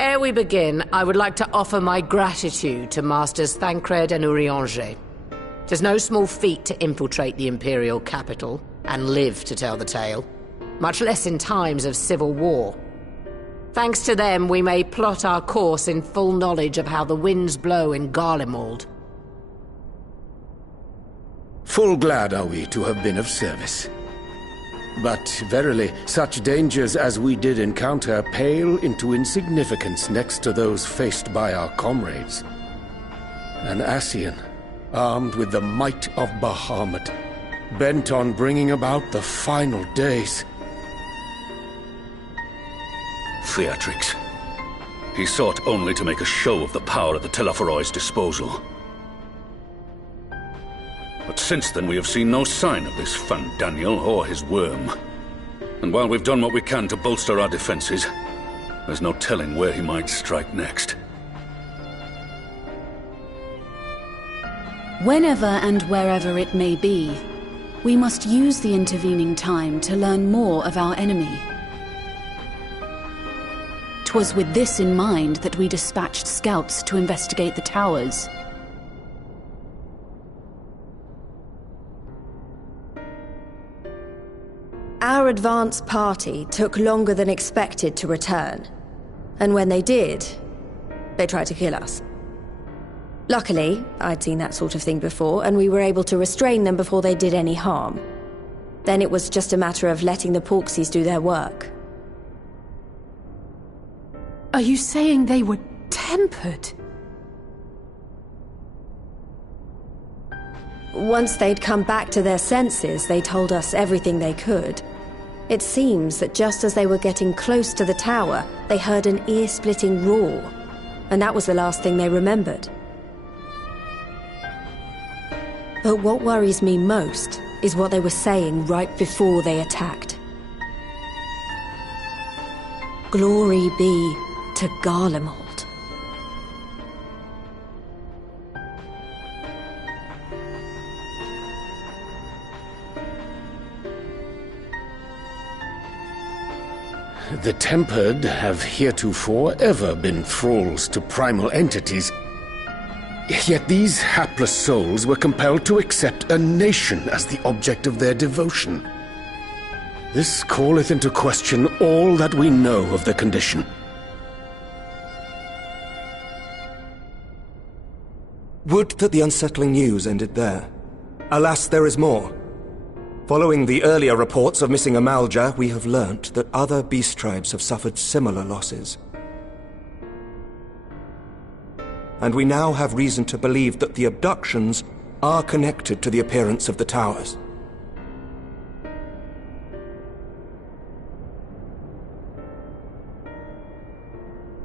Ere we begin, I would like to offer my gratitude to Masters Thancred and Urianger. It is no small feat to infiltrate the Imperial capital and live to tell the tale, much less in times of civil war. Thanks to them, we may plot our course in full knowledge of how the winds blow in Garlemald. Full glad are we to have been of service. But verily, such dangers as we did encounter pale into insignificance next to those faced by our comrades. An Ascian, armed with the might of Bahamut, bent on bringing about the final days. Theatrics. He sought only to make a show of the power at the Telophoroid's disposal. But since then we have seen no sign of this Fandaniel or his worm. And while we've done what we can to bolster our defenses, there's no telling where he might strike next. Whenever and wherever it may be, we must use the intervening time to learn more of our enemy. 'Twas with this in mind that we dispatched scouts to investigate the towers. Our advance party took longer than expected to return. And when they did, they tried to kill us. Luckily, I'd seen that sort of thing before, and we were able to restrain them before they did any harm. Then it was just a matter of letting the Porksies do their work. Are you saying they were tempered? Once they'd come back to their senses, they told us everything they could. It seems that just as they were getting close to the tower, they heard an ear-splitting roar, and that was the last thing they remembered. But what worries me most is what they were saying right before they attacked. Glory be to Garlemald. The Tempered have heretofore ever been thralls to primal entities. Yet these hapless souls were compelled to accept a nation as the object of their devotion. This calleth into question all that we know of their condition. Would that the unsettling news ended there. Alas, there is more. Following the earlier reports of missing Amalja, we have learnt that other beast tribes have suffered similar losses. And we now have reason to believe that the abductions are connected to the appearance of the towers.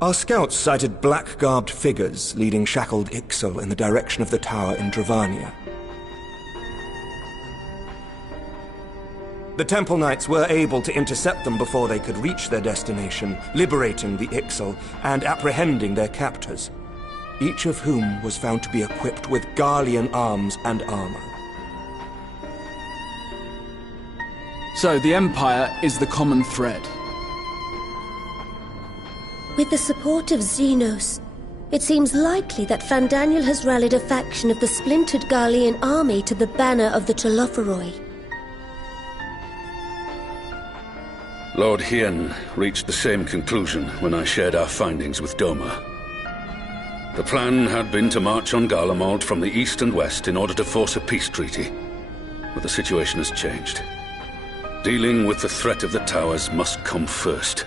Our scouts sighted black-garbed figures leading shackled Ixal in the direction of the tower in Dravania. The Temple Knights were able to intercept them before they could reach their destination, liberating the Ixal and apprehending their captors, each of whom was found to be equipped with Garlean arms and armor. So the Empire is the common thread. With the support of Xenos, it seems likely that Fandaniel has rallied a faction of the splintered Garlean army to the banner of the Telophoroi. Lord Hien reached the same conclusion when I shared our findings with Doma. The plan had been to march on Garlemald from the east and west in order to force a peace treaty. But the situation has changed. Dealing with the threat of the towers must come first.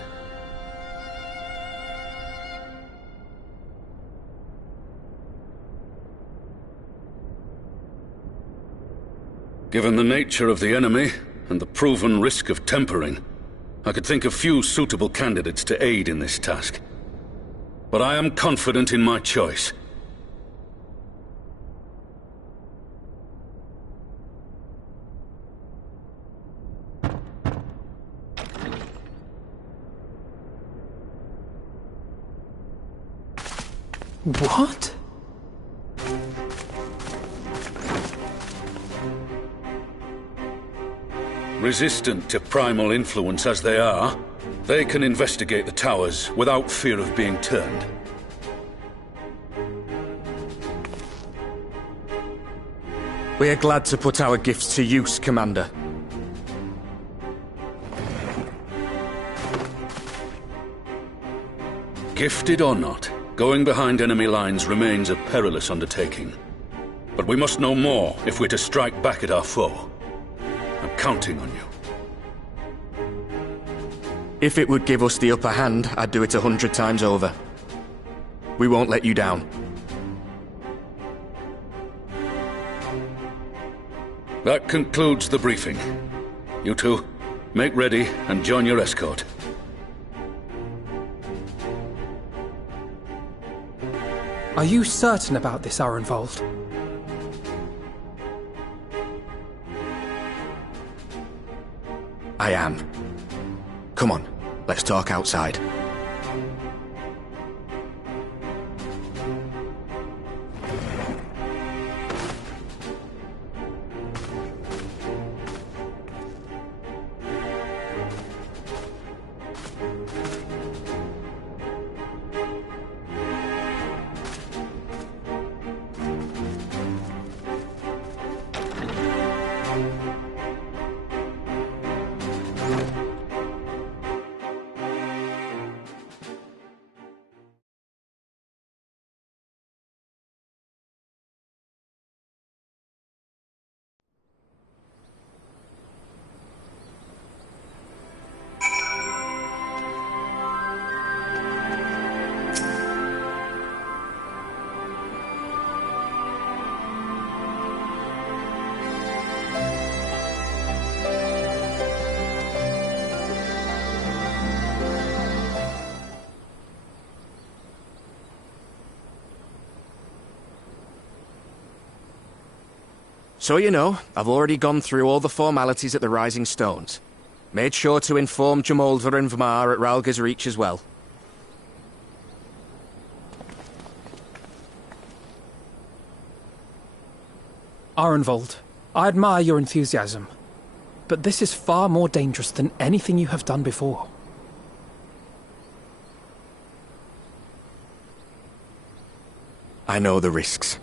Given the nature of the enemy and the proven risk of tempering, I could think of few suitable candidates to aid in this task. But I am confident in my choice. What? Resistant to primal influence as they are, they can investigate the towers without fear of being turned. We are glad to put our gifts to use, Commander. Gifted or not, going behind enemy lines remains a perilous undertaking. But we must know more if we're to strike back at our foe. I'm counting on you. If it would give us the upper hand, I'd do it 100 times over. We won't let you down. That concludes the briefing. You two, make ready and join your escort. Are you certain about this, Arenvold? I am. Come on, let's talk outside. So you know, I've already gone through all the formalities at the Rising Stones. Made sure to inform Jamolder and Vmar at Ralga's Reach as well. Arenvold, I admire your enthusiasm, but this is far more dangerous than anything you have done before. I know the risks.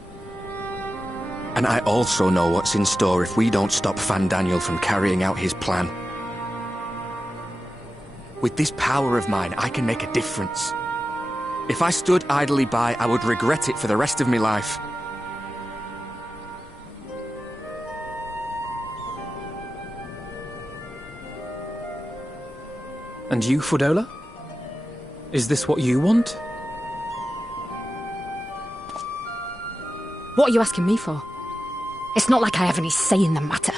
And I also know what's in store if we don't stop Fandaniel from carrying out his plan. With this power of mine, I can make a difference. If I stood idly by, I would regret it for the rest of my life. And you, Fudola? Is this what you want? What are you asking me for? It's not like I have any say in the matter.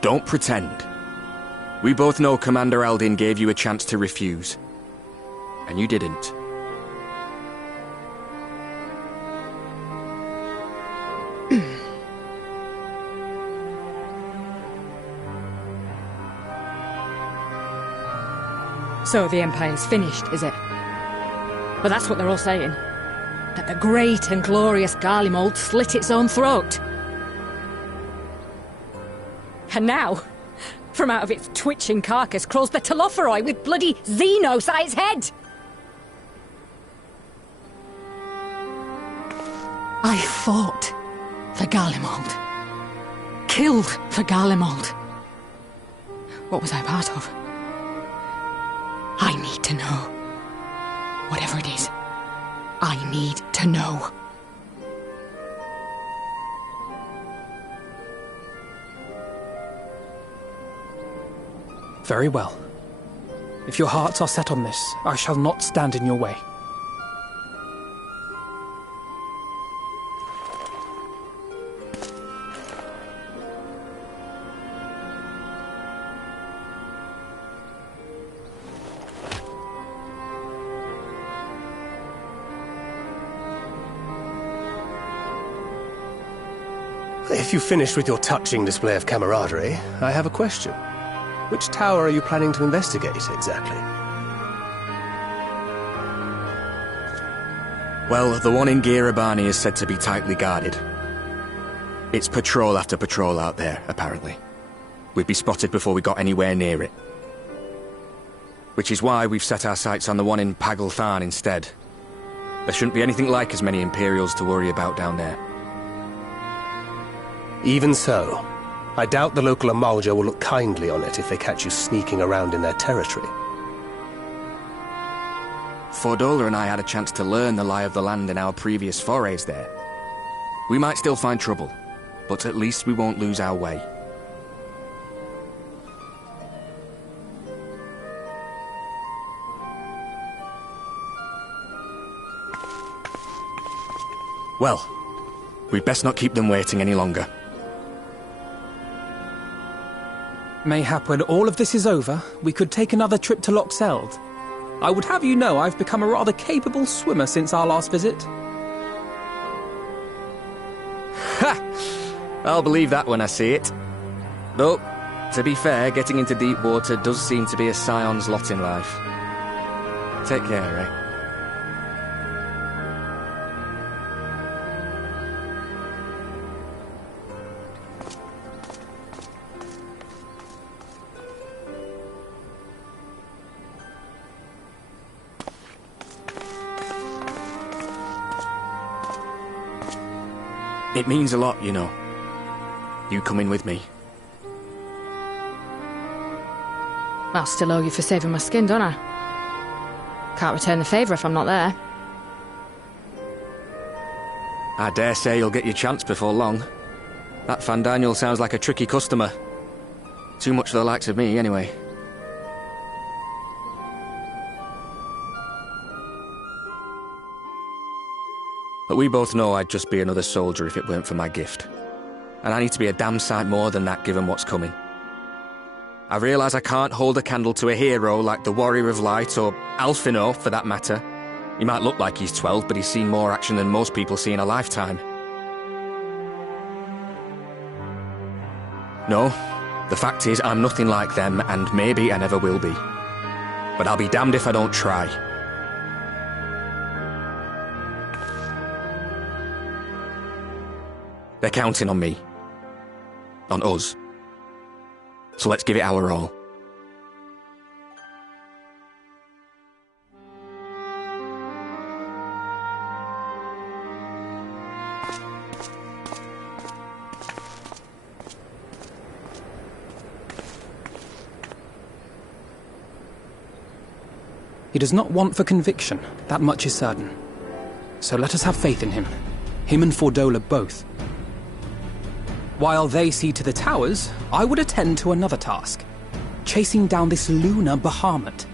Don't pretend. We both know Commander Aldin gave you a chance to refuse. And you didn't. So the Empire's finished, is it? But that's what they're all saying. That the great and glorious Garlemald slit its own throat. And now, from out of its twitching carcass crawls the Telophoroi with bloody Xenos at its head! I fought for Garlemald. Killed for Garlemald. What was I part of? I need to know. Whatever it is. I need to know. Very well. If your hearts are set on this, I shall not stand in your way. If you've finished with your touching display of camaraderie, I have a question. Which tower are you planning to investigate, exactly? Well, the one in Girabani is said to be tightly guarded. It's patrol after patrol out there, apparently. We'd be spotted before we got anywhere near it. Which is why we've set our sights on the one in Pagalthan instead. There shouldn't be anything like as many Imperials to worry about down there. Even so, I doubt the local Amalja will look kindly on it if they catch you sneaking around in their territory. Fordola and I had a chance to learn the lie of the land in our previous forays there. We might still find trouble, but at least we won't lose our way. Well, we'd best not keep them waiting any longer. Mayhap when all of this is over, we could take another trip to Loxeld. I would have you know I've become a rather capable swimmer since our last visit. Ha! I'll believe that when I see it. Though, to be fair, getting into deep water does seem to be a scion's lot in life. Take care, eh? It means a lot, you know. You coming with me. I'll still owe you for saving my skin, don't I? Can't return the favour if I'm not there. I dare say you'll get your chance before long. That Fandaniel sounds like a tricky customer. Too much for the likes of me, anyway. But we both know I'd just be another soldier if it weren't for my gift. And I need to be a damn sight more than that given what's coming. I realise I can't hold a candle to a hero like the Warrior of Light, or Alphino for that matter. He might look like he's 12, but he's seen more action than most people see in a lifetime. No, the fact is I'm nothing like them, and maybe I never will be. But I'll be damned if I don't try. They're counting on me. On us. So let's give it our all. He does not want for conviction, that much is certain. So let us have faith in him. Him and Fordola both. While they see to the towers, I would attend to another task. Chasing down this lunar Bahamut.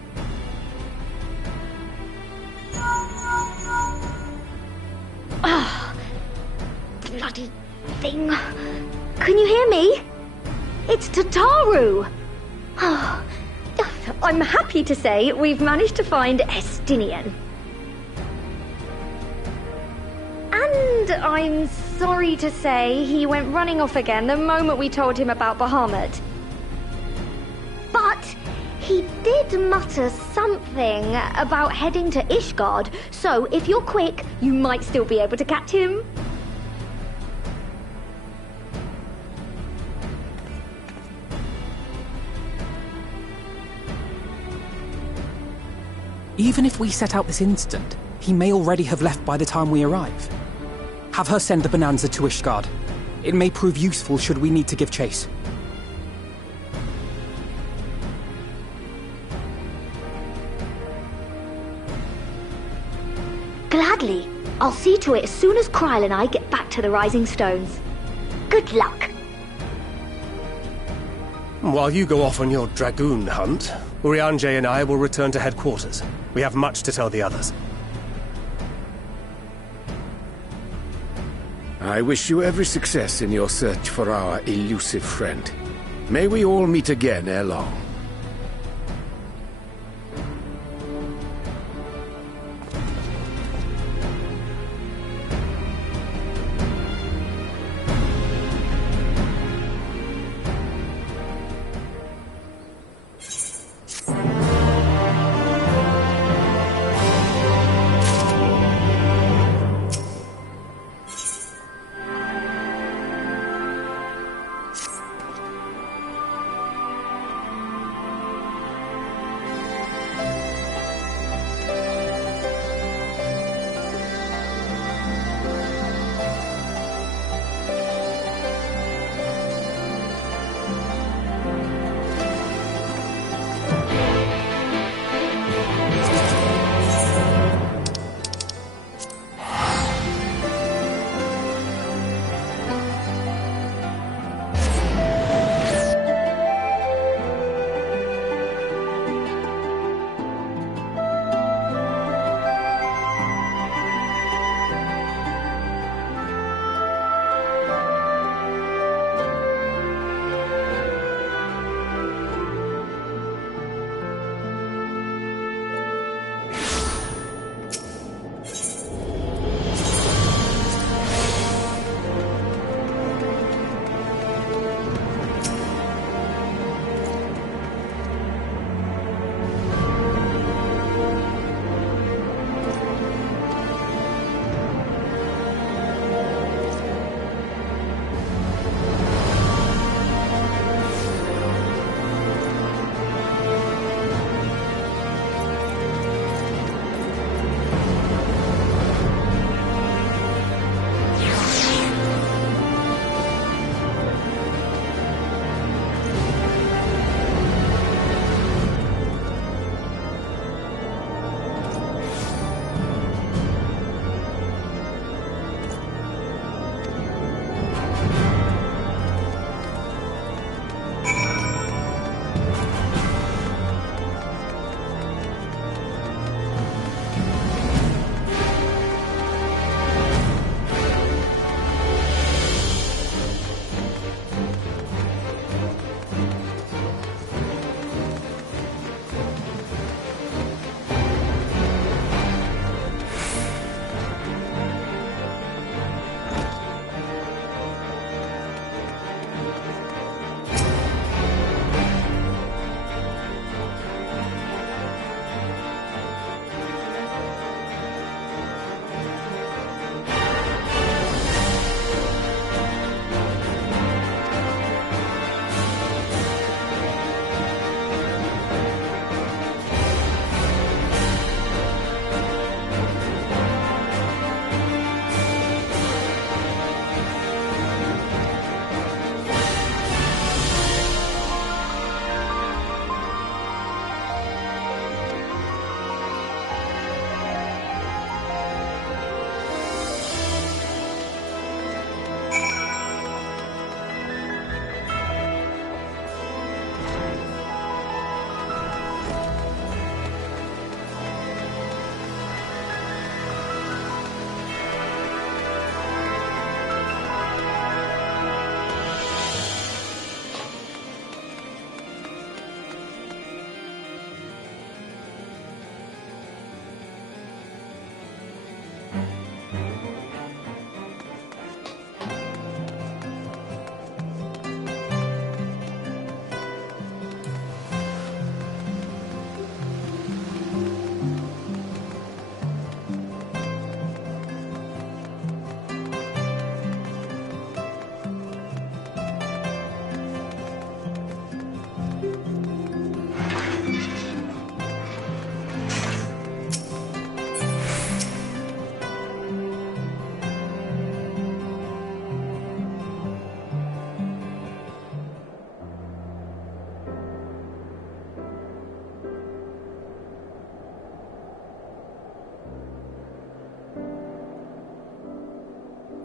Ah, bloody thing. Can you hear me? It's Tataru! Ah, I'm happy to say we've managed to find Estinian. And I'm sorry to say he went running off again the moment we told him about Bahamut. But he did mutter something about heading to Ishgard, so if you're quick, you might still be able to catch him. Even if we set out this instant, he may already have left by the time we arrive. Have her send the Bonanza to Ishgard. It may prove useful should we need to give chase. Gladly. I'll see to it as soon as Kryl and I get back to the Rising Stones. Good luck. While you go off on your dragoon hunt, Urianger and I will return to headquarters. We have much to tell the others. I wish you every success in your search for our elusive friend. May we all meet again ere long.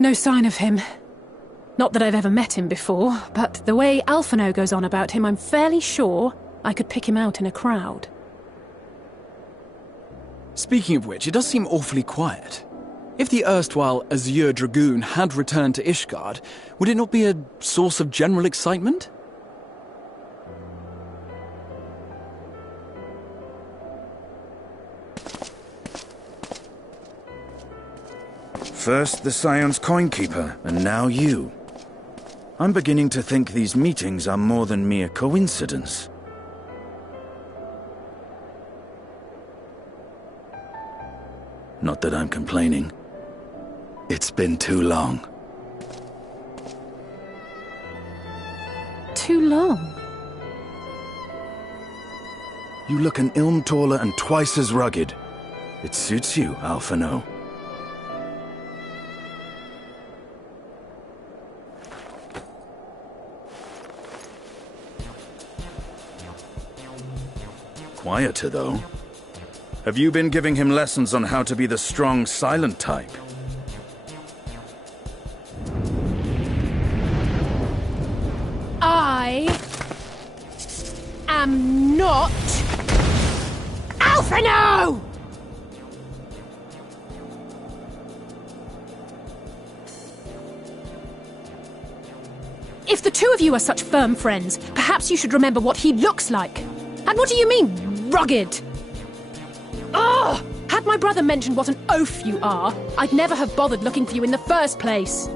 No sign of him. Not that I've ever met him before, but the way Alphino goes on about him, I'm fairly sure I could pick him out in a crowd. Speaking of which, it does seem awfully quiet. If the erstwhile Azure Dragoon had returned to Ishgard, would it not be a source of general excitement? First the Scion's Coinkeeper, and now you. I'm beginning to think these meetings are more than mere coincidence. Not that I'm complaining. It's been too long. Too long? You look an ilm taller and twice as rugged. It suits you, Alphino. Quieter, though. Have you been giving him lessons on how to be the strong, silent type? I am not Alphino! If the two of you are such firm friends, perhaps you should remember what he looks like. And what do you mean, rugged? Ugh! Had my brother mentioned what an oaf you are, I'd never have bothered looking for you in the first place.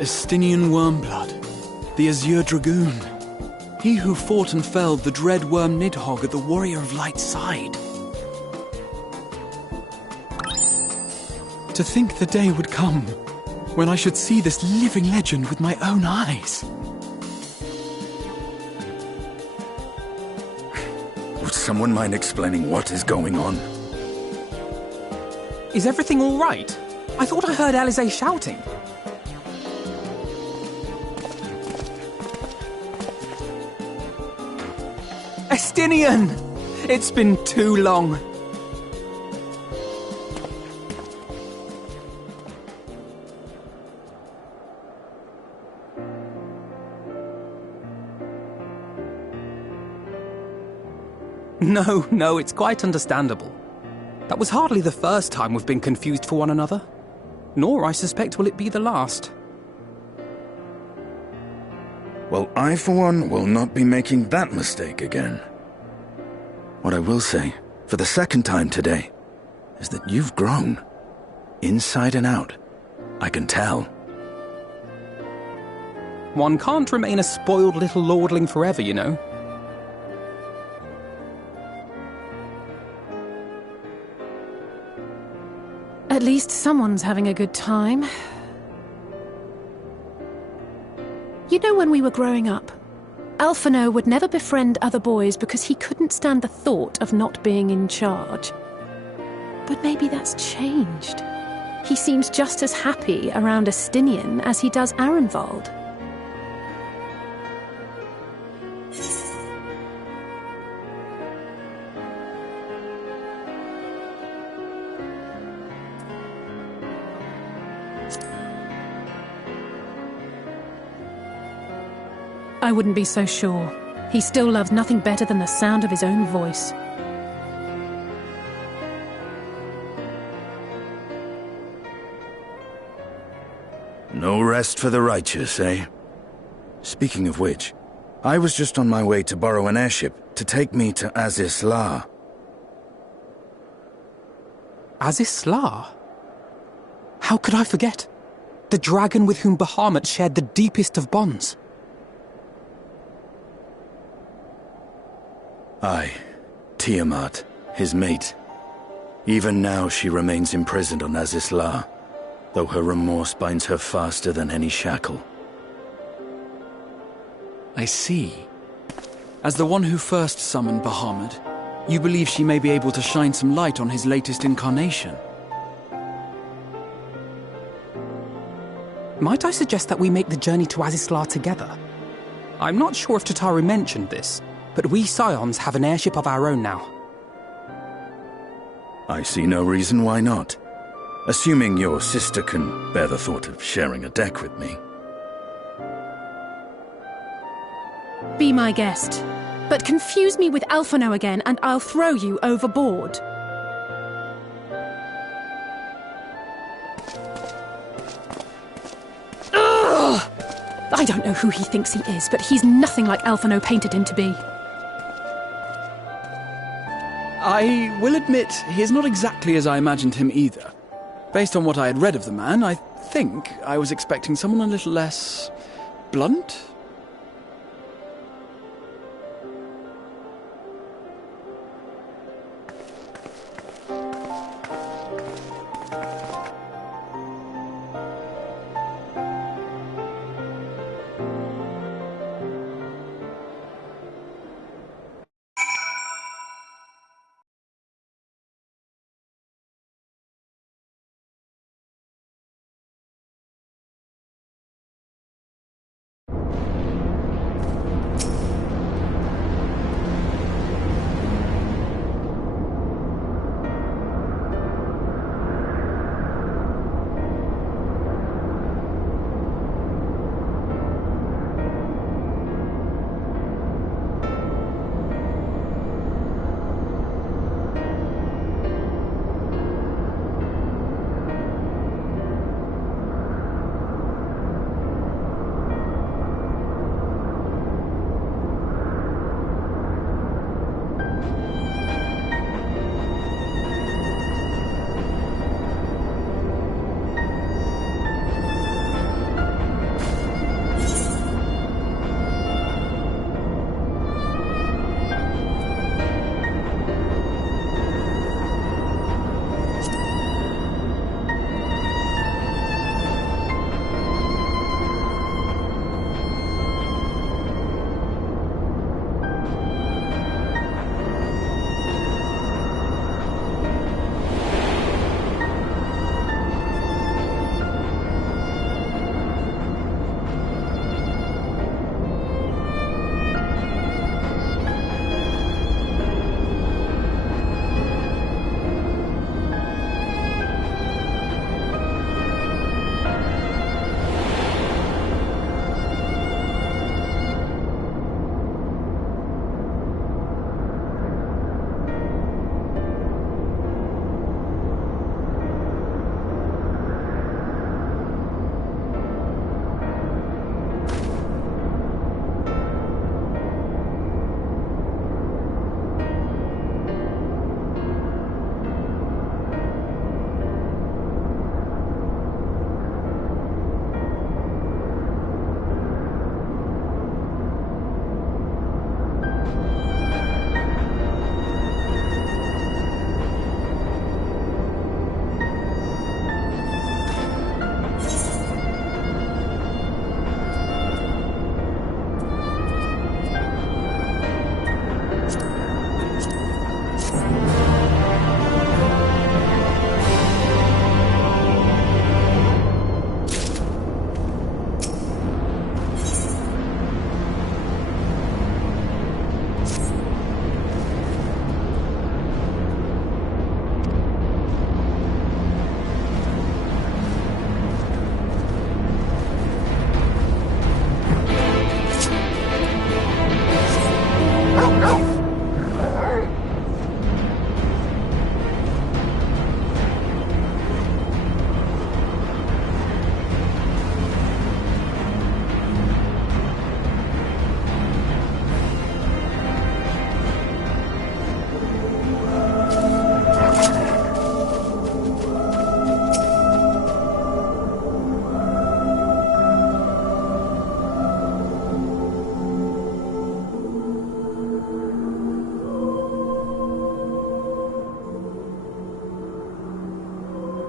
Estinian Wormblood, the Azure Dragoon. He who fought and felled the dread worm Nidhogg at the Warrior of Light's side. To think the day would come when I should see this living legend with my own eyes. Would someone mind explaining what is going on? Is everything all right? I thought I heard Alizé shouting. Estinian! It's been too long. No, it's quite understandable. That was hardly the first time we've been confused for one another. Nor, I suspect, will it be the last. Well, I, for one, will not be making that mistake again. What I will say, for the second time today, is that you've grown. Inside and out. I can tell. One can't remain a spoiled little lordling forever, you know. At least someone's having a good time. You know, when we were growing up, Alphino would never befriend other boys because he couldn't stand the thought of not being in charge. But maybe that's changed. He seems just as happy around Estinian as he does Arenvald. I wouldn't be so sure. He still loves nothing better than the sound of his own voice. No rest for the righteous, eh? Speaking of which, I was just on my way to borrow an airship to take me to Azis-La. Azis-La? How could I forget? The dragon with whom Bahamut shared the deepest of bonds. Aye, Tiamat, his mate. Even now she remains imprisoned on Azis-La, though her remorse binds her faster than any shackle. I see. As the one who first summoned Bahamut, you believe she may be able to shine some light on his latest incarnation. Might I suggest that we make the journey to Azis-La together? I'm not sure if Tataru mentioned this, but we Scions have an airship of our own now. I see no reason why not. Assuming your sister can bear the thought of sharing a deck with me. Be my guest. But confuse me with Alphino again and I'll throw you overboard. Ugh! I don't know who he thinks he is, but he's nothing like Alphino painted him to be. I will admit, he is not exactly as I imagined him either. Based on what I had read of the man, I think I was expecting someone a little less blunt?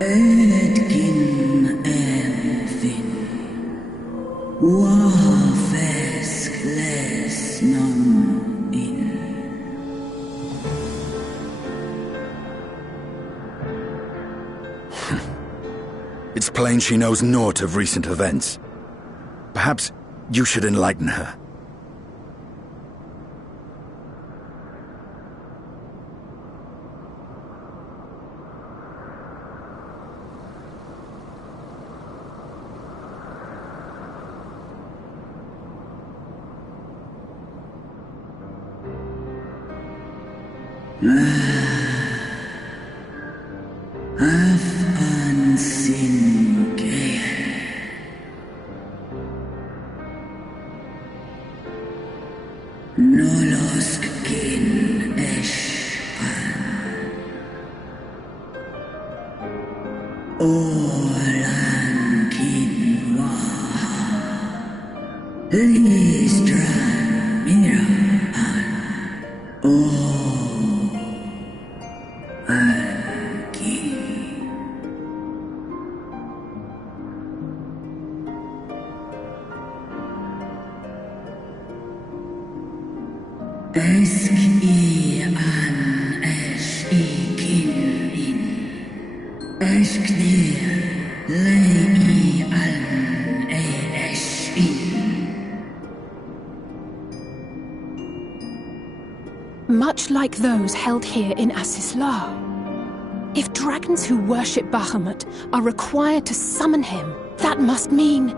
Edgin Elfin, Wafes Klesnon in. It's plain she knows naught of recent events. Perhaps you should enlighten her. Much like those held here in Asisla. If dragons who worship Bahamut are required to summon him, that must mean...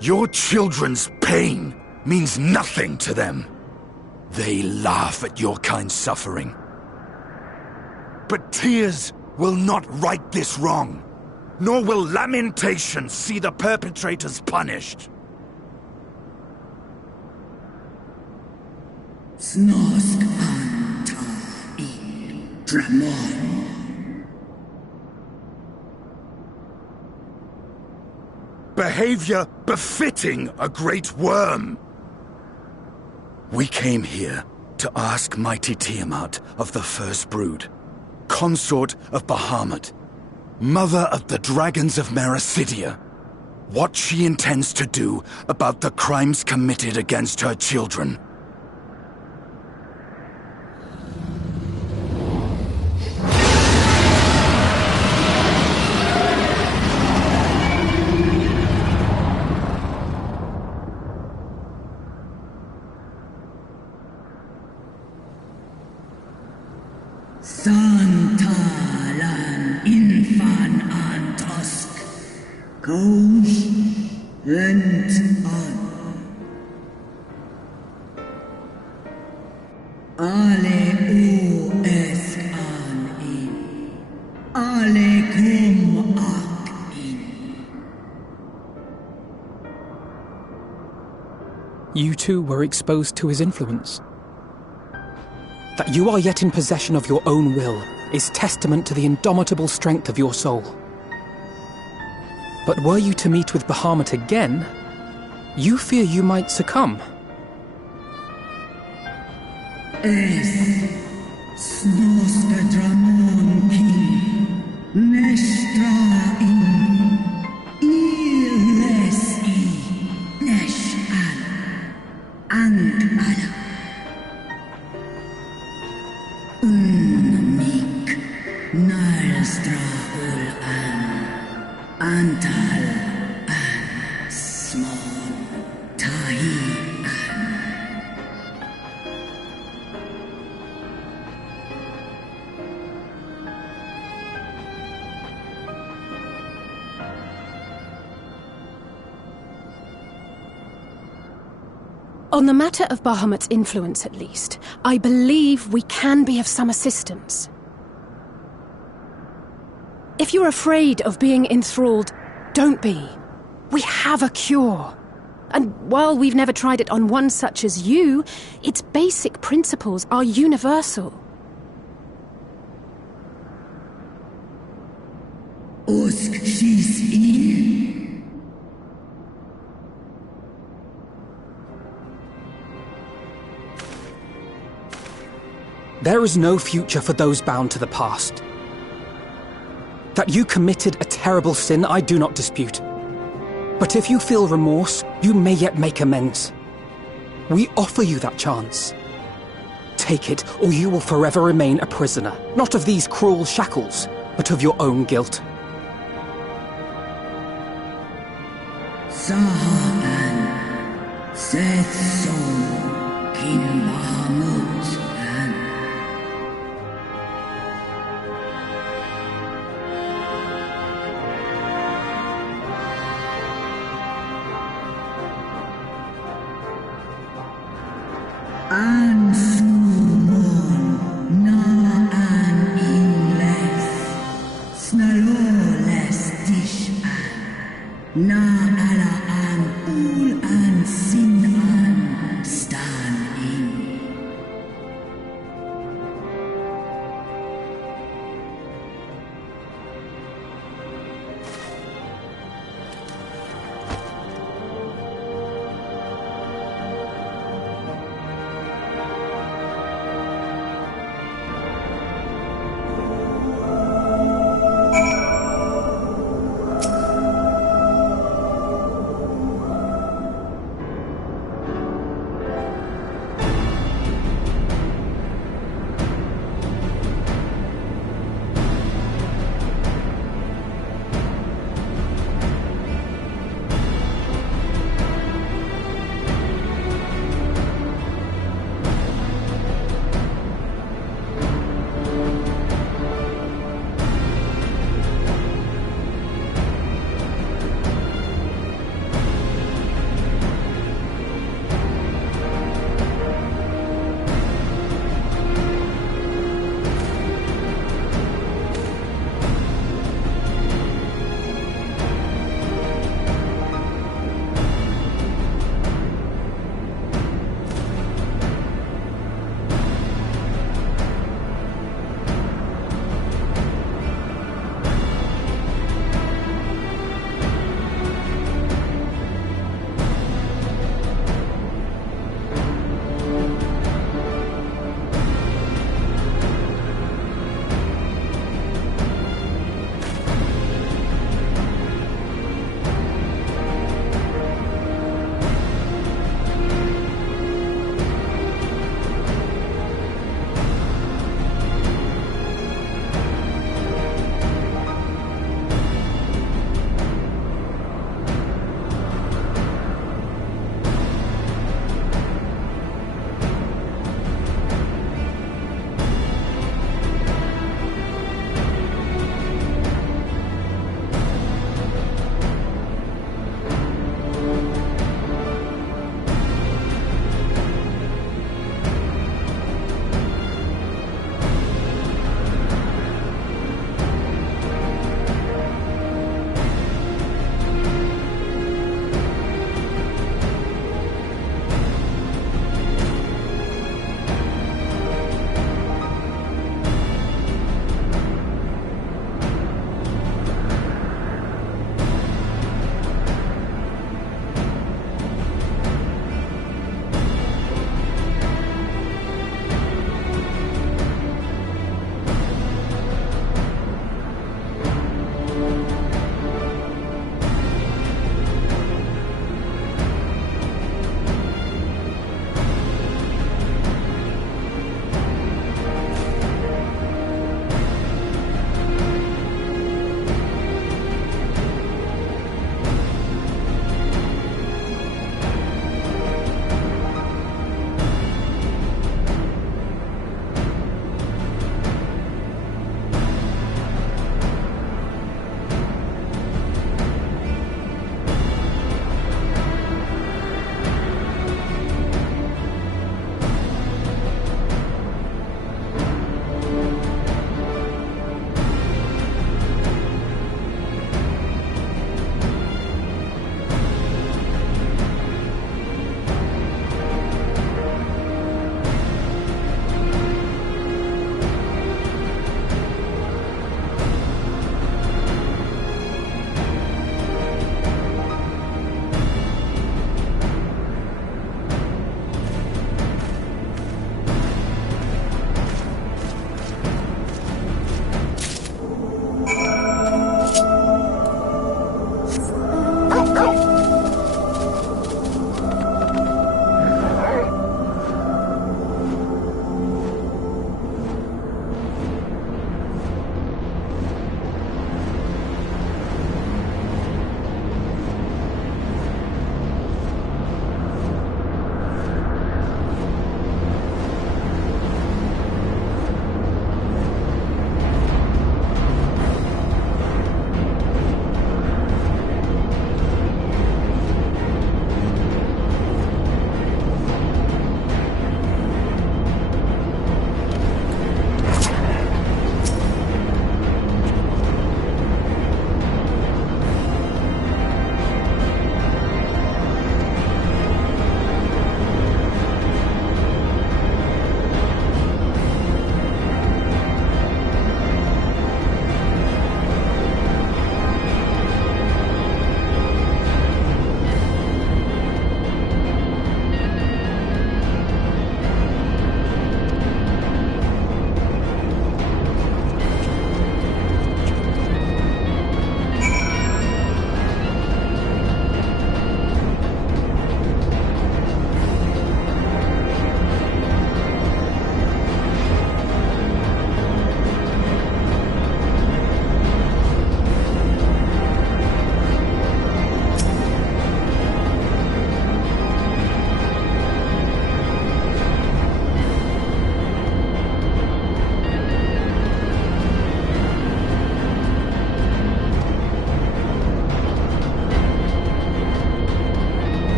Your children's pain means nothing to them. They laugh at your kind suffering. But tears will not right this wrong, nor will lamentation see the perpetrators punished. Snosk anta in Dramon. Behavior befitting a great worm. We came here to ask mighty Tiamat of the First Brood, consort of Bahamut, mother of the dragons of Mericidia, what she intends to do about the crimes committed against her children. Santalan infan antosk, Gaush lent on. Ale u esk an in, ale kum ak in. You too were exposed to his influence. That you are yet in possession of your own will is testament to the indomitable strength of your soul. But were you to meet with Bahamut again, you fear you might succumb. Snoska Dramon king, Nestra in, Iles I, Nesh al, and ala. Unmik, Nalstra ul an, Antal an, Smon, Tahi an. On the matter of Bahamut's influence, at least, I believe we can be of some assistance. If you're afraid of being enthralled, don't be. We have a cure. And while we've never tried it on one such as you, its basic principles are universal. There is no future for those bound to the past. That you committed a terrible sin, I do not dispute. But if you feel remorse, you may yet make amends. We offer you that chance. Take it, or you will forever remain a prisoner, not of these cruel shackles, but of your own guilt. Sahaan, Seth Sol, Kin Bahamut, and Sumon, Na an Ingles, Snaloles Dishan, Na ala an Ul an Sin an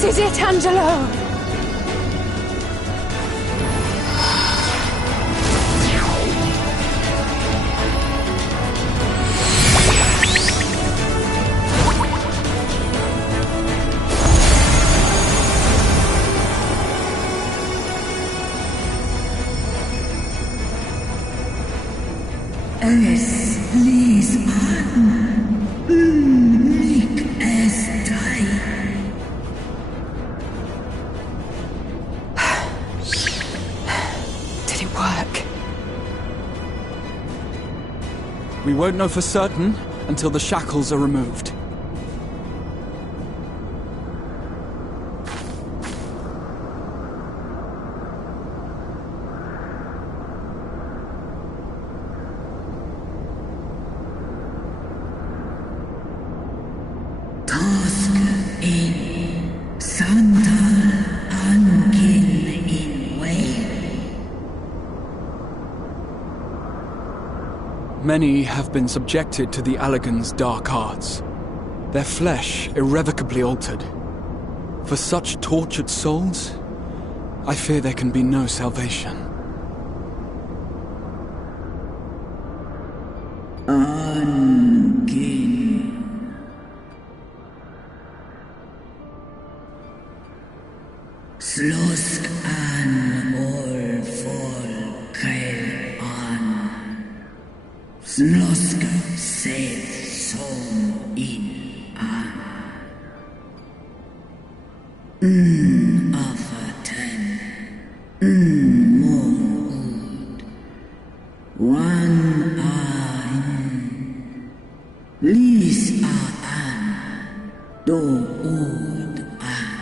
This is it, Angelo! Es ließ an, unlieg es drei. Did it work? We won't know for certain until the shackles are removed. Many have been subjected to the Allagan's dark arts, their flesh irrevocably altered. For such tortured souls, I fear there can be no salvation. Angin. Slosk an ol folkel an. Slosk seth som in an. Afaten. Morud. Wan an. Lis an. Do ud an.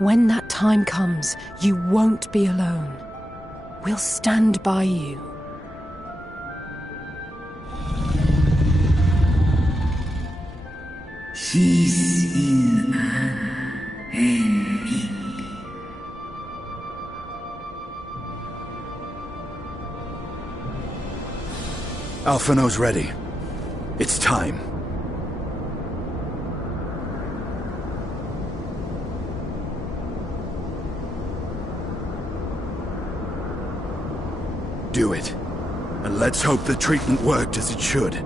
When that time comes, you won't be alone. We'll stand by you. She's in an Henrik. Alphino's ready. It's time. Do it. And let's hope the treatment worked as it should.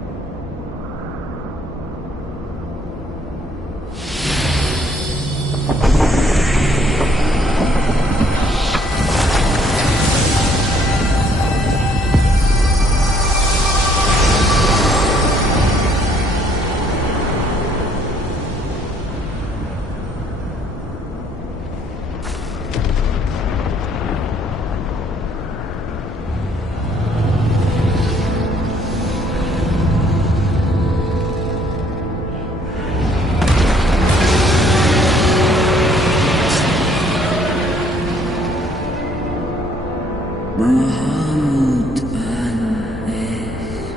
Bahamut an Esk.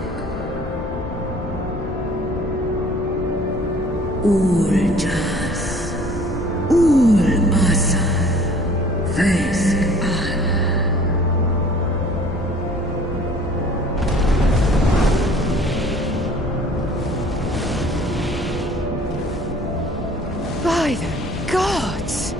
Uljas. Ul Asa. Vesk an. By the gods!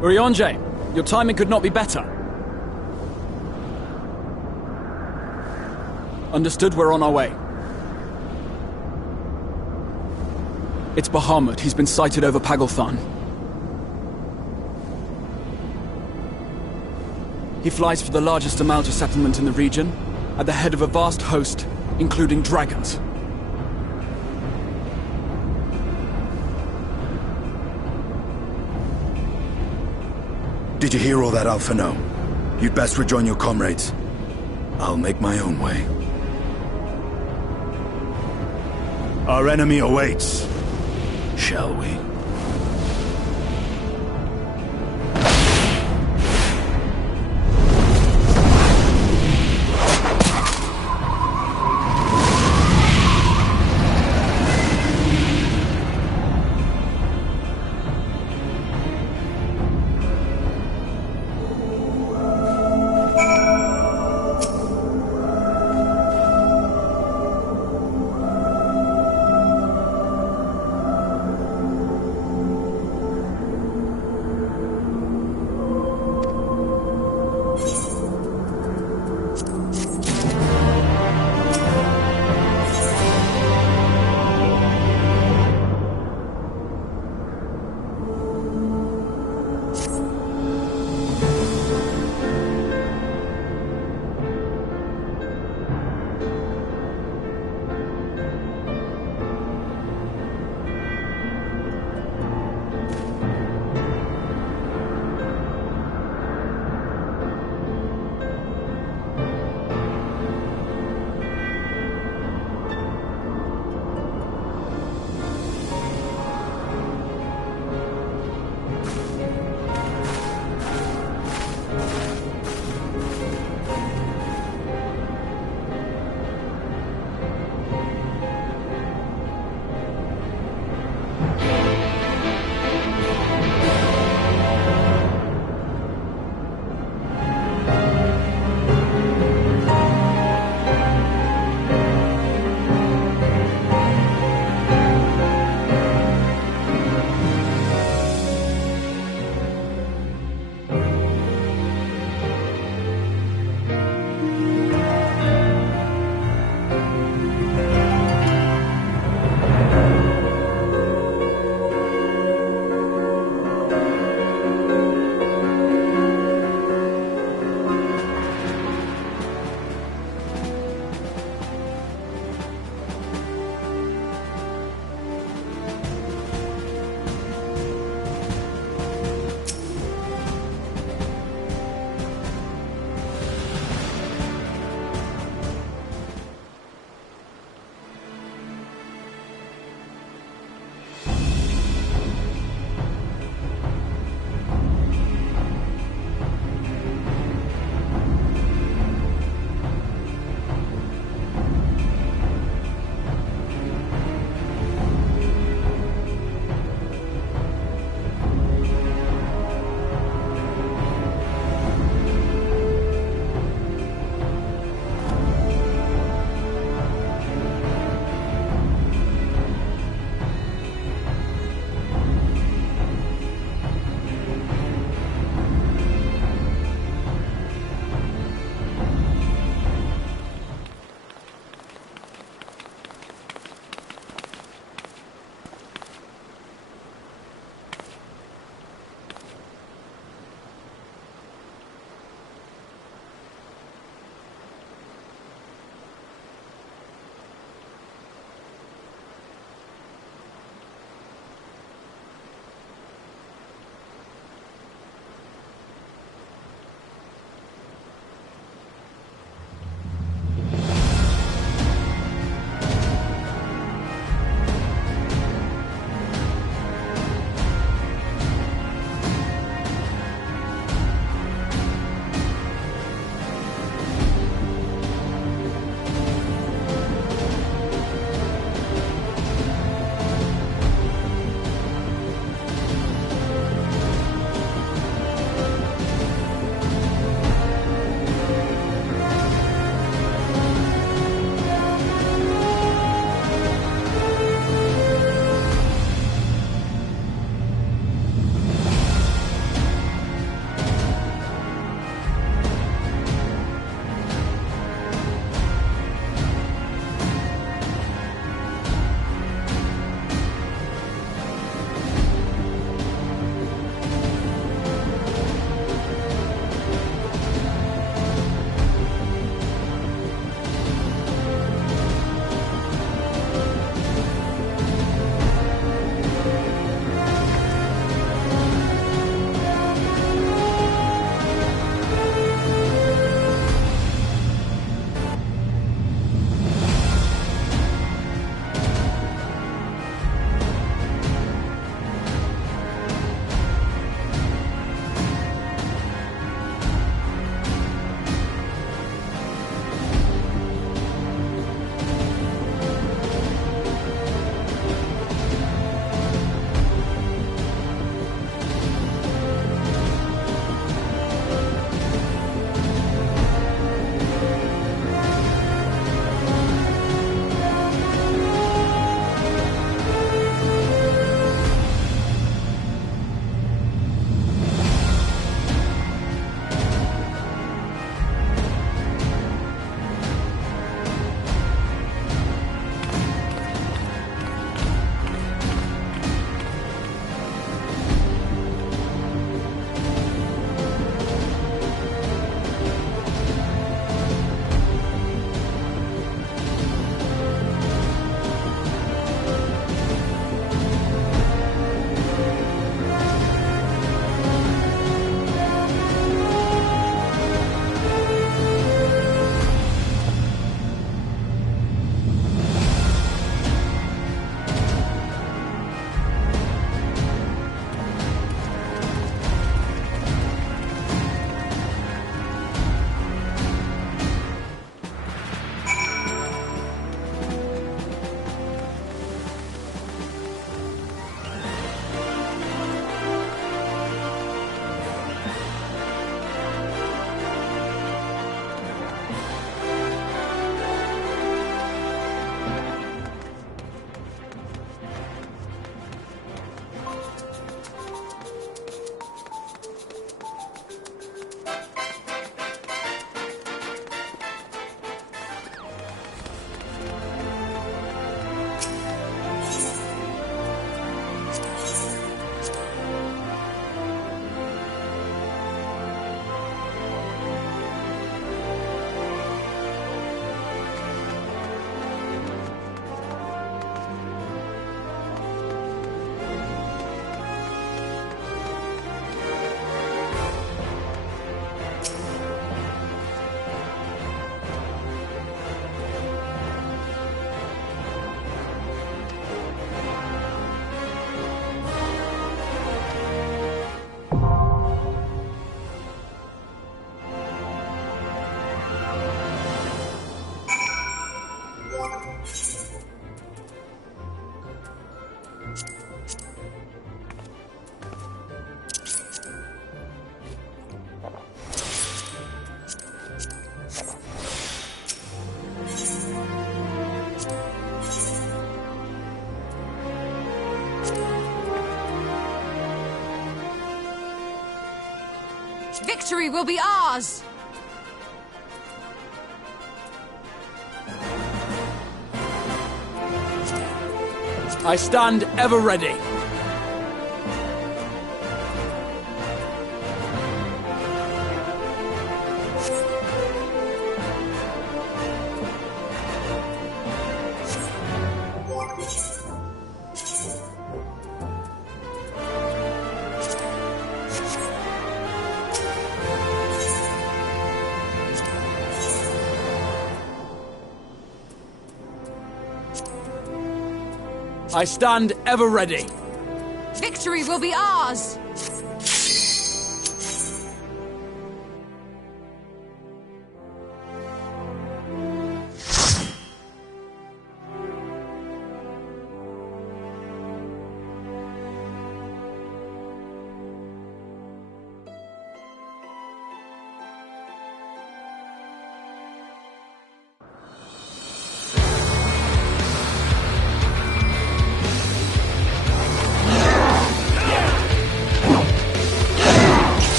Urianger, your timing could not be better. Understood, we're on our way. It's Bahamut. He's been sighted over Pagalthan. He flies for the largest Amalja settlement in the region, at the head of a vast host, including dragons. Did you hear all that, Alphino? You'd best rejoin your comrades. I'll make my own way. Our enemy awaits. Shall we? Victory will be ours! I stand ever ready. I stand ever ready. Victory will be ours!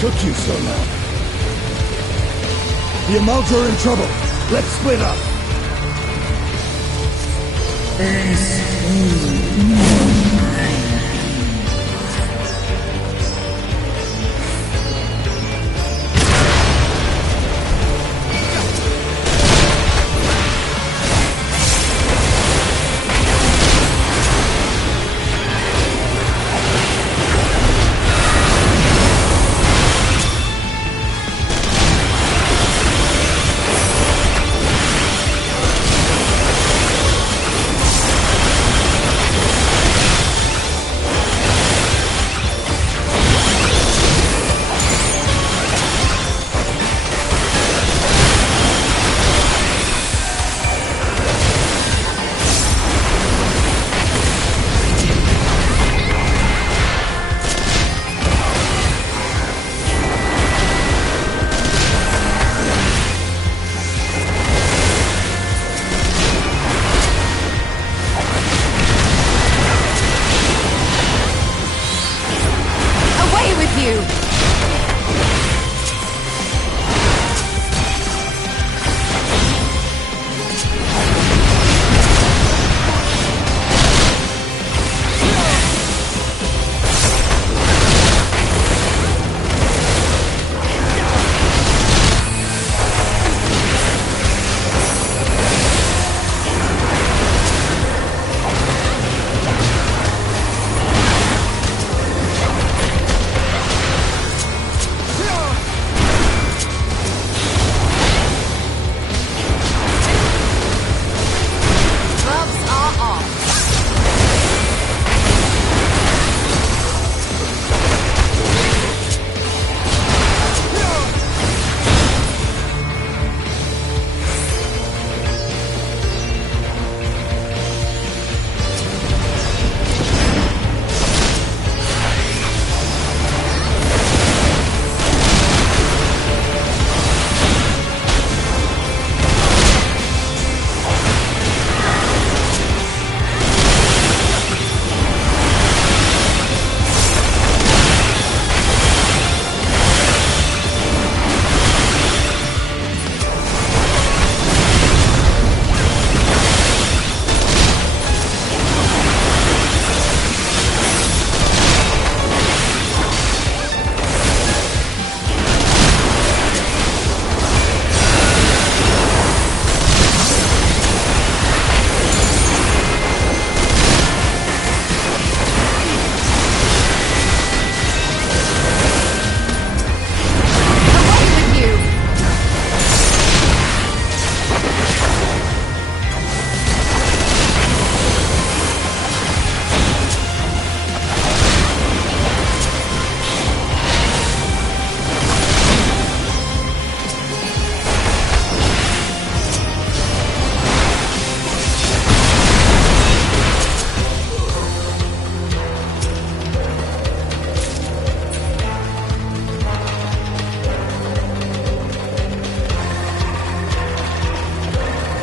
took you so long? The Amalta are in trouble. Let's split up.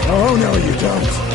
Oh, no, you don't.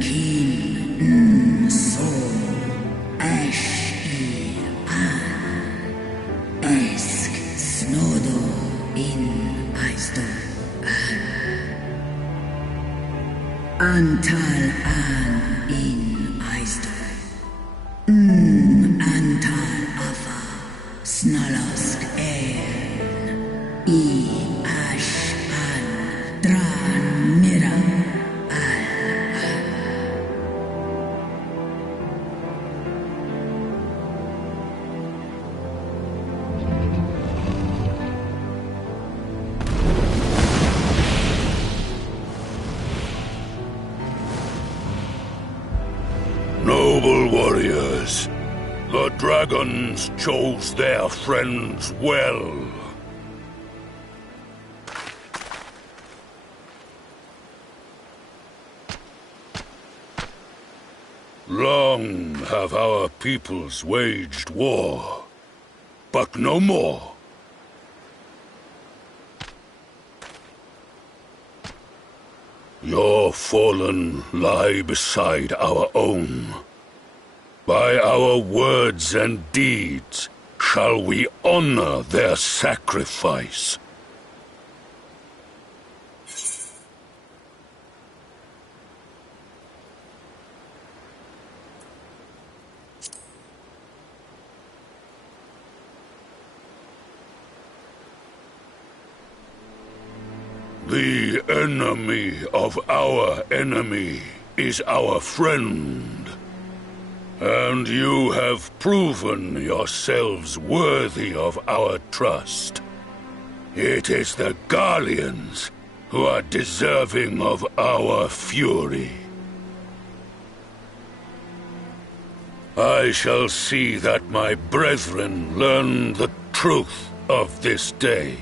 Kin So Ash Esk Snodo in Aisto Antal An in Aisto Antal Afa Snalask En Ash An Dran Mira Noble warriors, the dragons chose their friends well. Long have our peoples waged war, but no more. Your fallen lie beside our own. By our words and deeds shall we honor their sacrifice. The enemy of our enemy is our friend. And you have proven yourselves worthy of our trust. It is the Garleans who are deserving of our fury. I shall see that my brethren learn the truth of this day,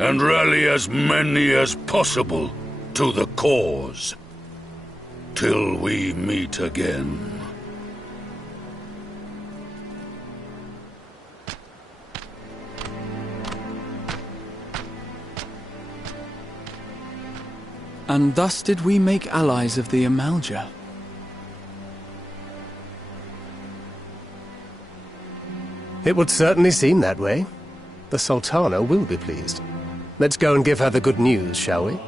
and rally as many as possible to the cause, till we meet again. And thus did we make allies of the Amalja. It would certainly seem that way. The Sultana will be pleased. Let's go and give her the good news, shall we?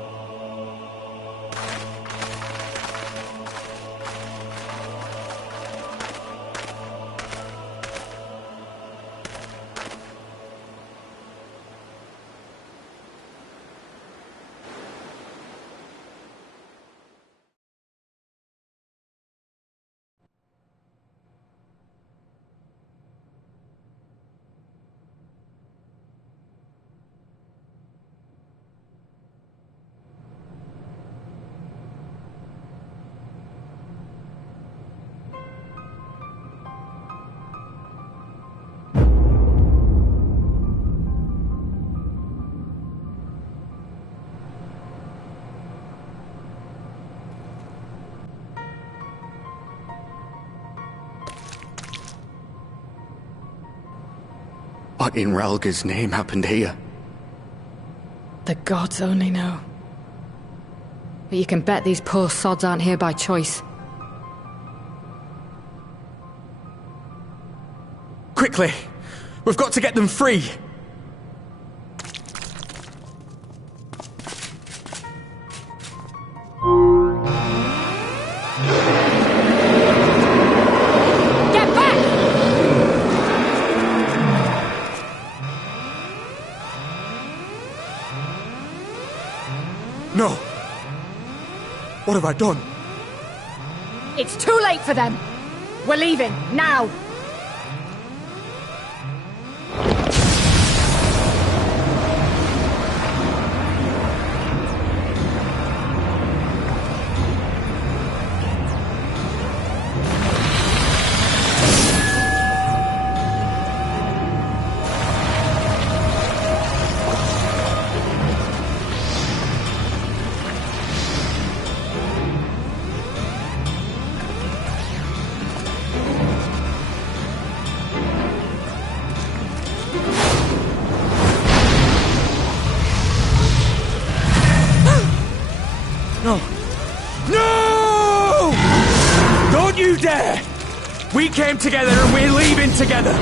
What in Ralga's name happened here? The gods only know. But you can bet these poor sods aren't here by choice. Quickly! We've got to get them free! No! What have I done? It's too late for them. We're leaving, now! We came together and we're leaving together!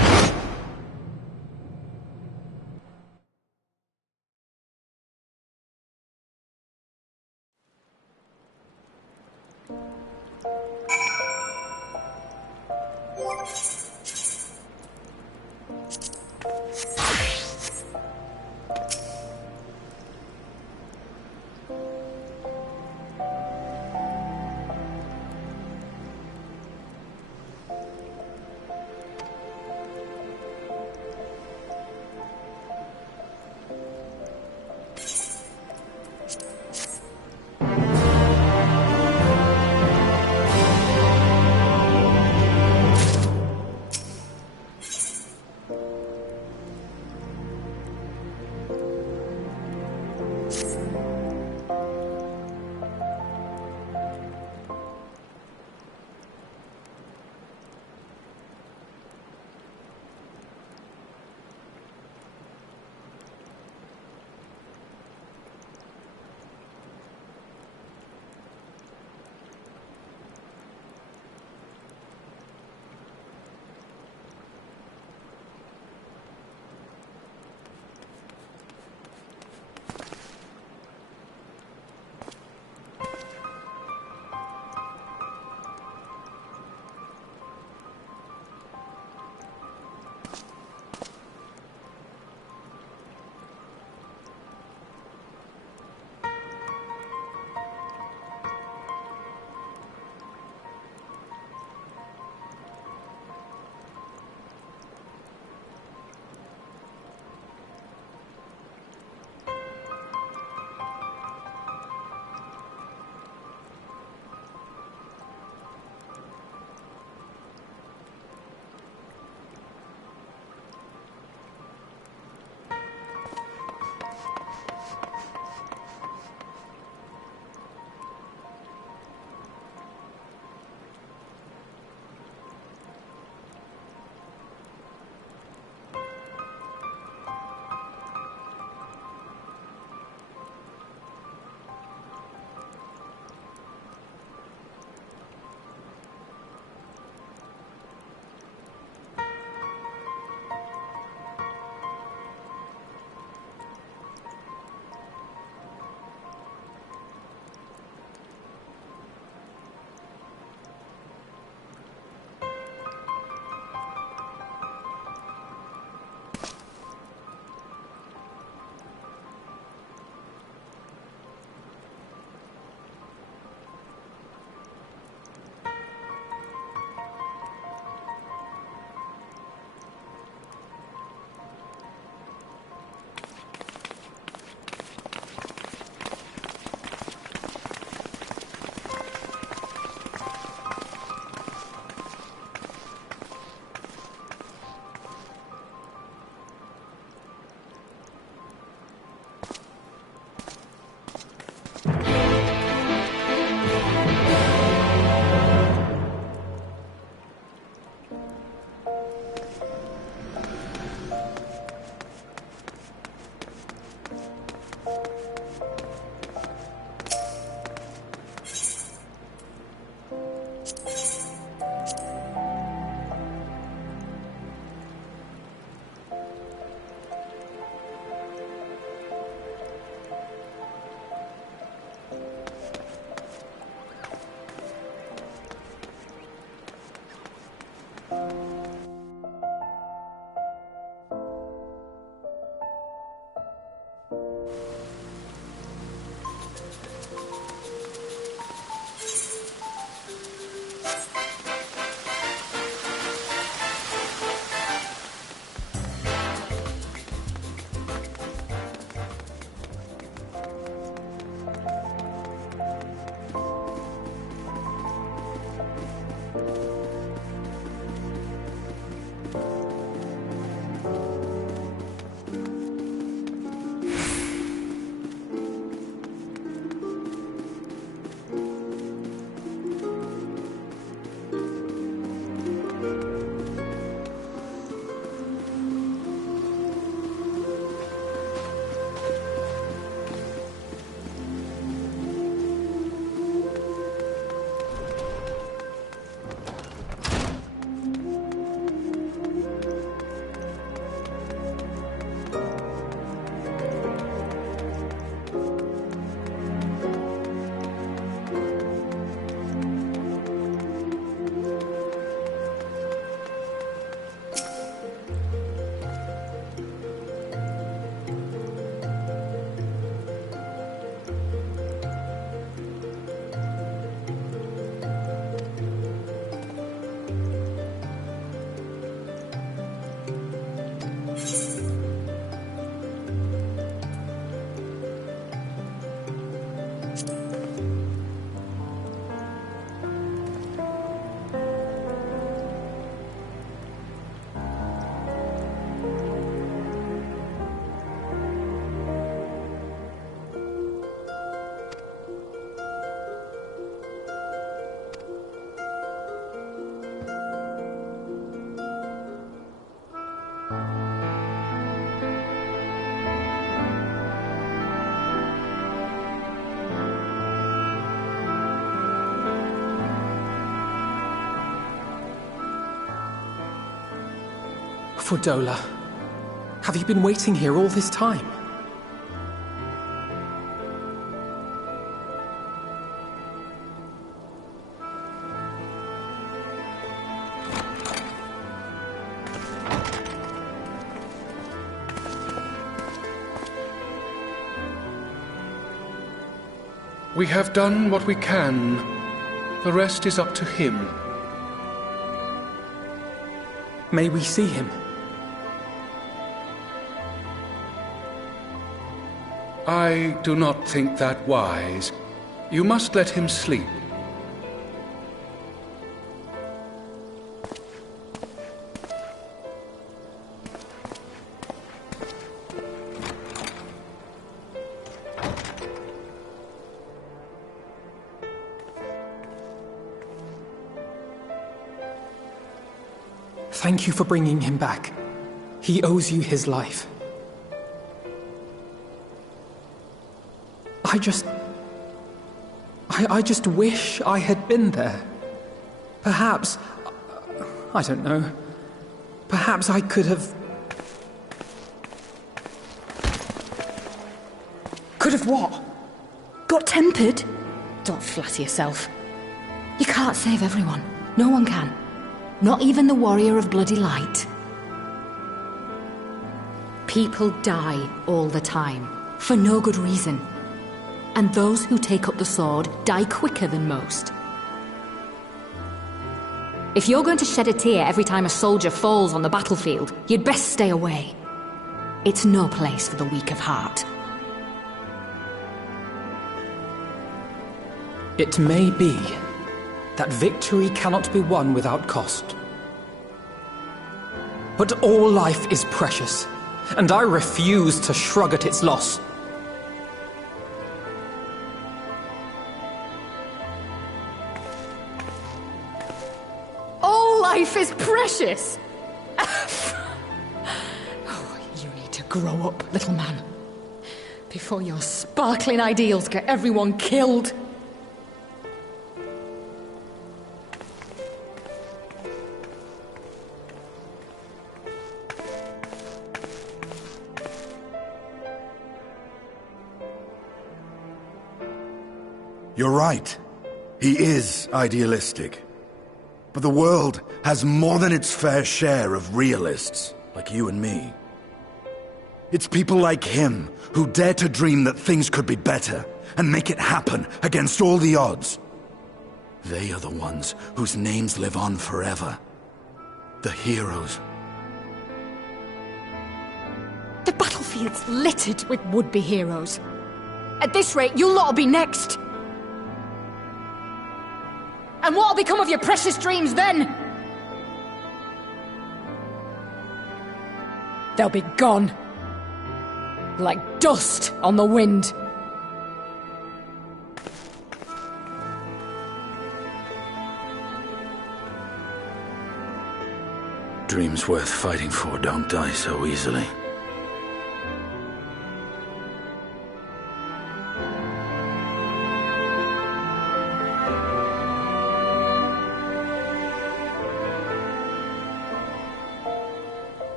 Fordola, have you been waiting here all this time? We have done what we can. The rest is up to him. May we see him? I do not think that wise. You must let him sleep. Thank you for bringing him back. He owes you his life. I just wish I had been there. Perhaps, I don't know, perhaps I could have... Could have what? Got tempered? Don't flatter yourself. You can't save everyone. No one can. Not even the warrior of bloody light. People die all the time, for no good reason. And those who take up the sword die quicker than most. If you're going to shed a tear every time a soldier falls on the battlefield, you'd best stay away. It's no place for the weak of heart. It may be that victory cannot be won without cost. But all life is precious, and I refuse to shrug at its loss. All life is precious! Oh, you need to grow up, little man. Before your sparkling ideals get everyone killed. You're right. He is idealistic. But the world has more than its fair share of realists, like you and me. It's people like him who dare to dream that things could be better and make it happen against all the odds. They are the ones whose names live on forever. The heroes. The battlefield's littered with would-be heroes. At this rate, you'll lot will be next. And what'll become of your precious dreams then? They'll be gone. Like dust on the wind. Dreams worth fighting for don't die so easily.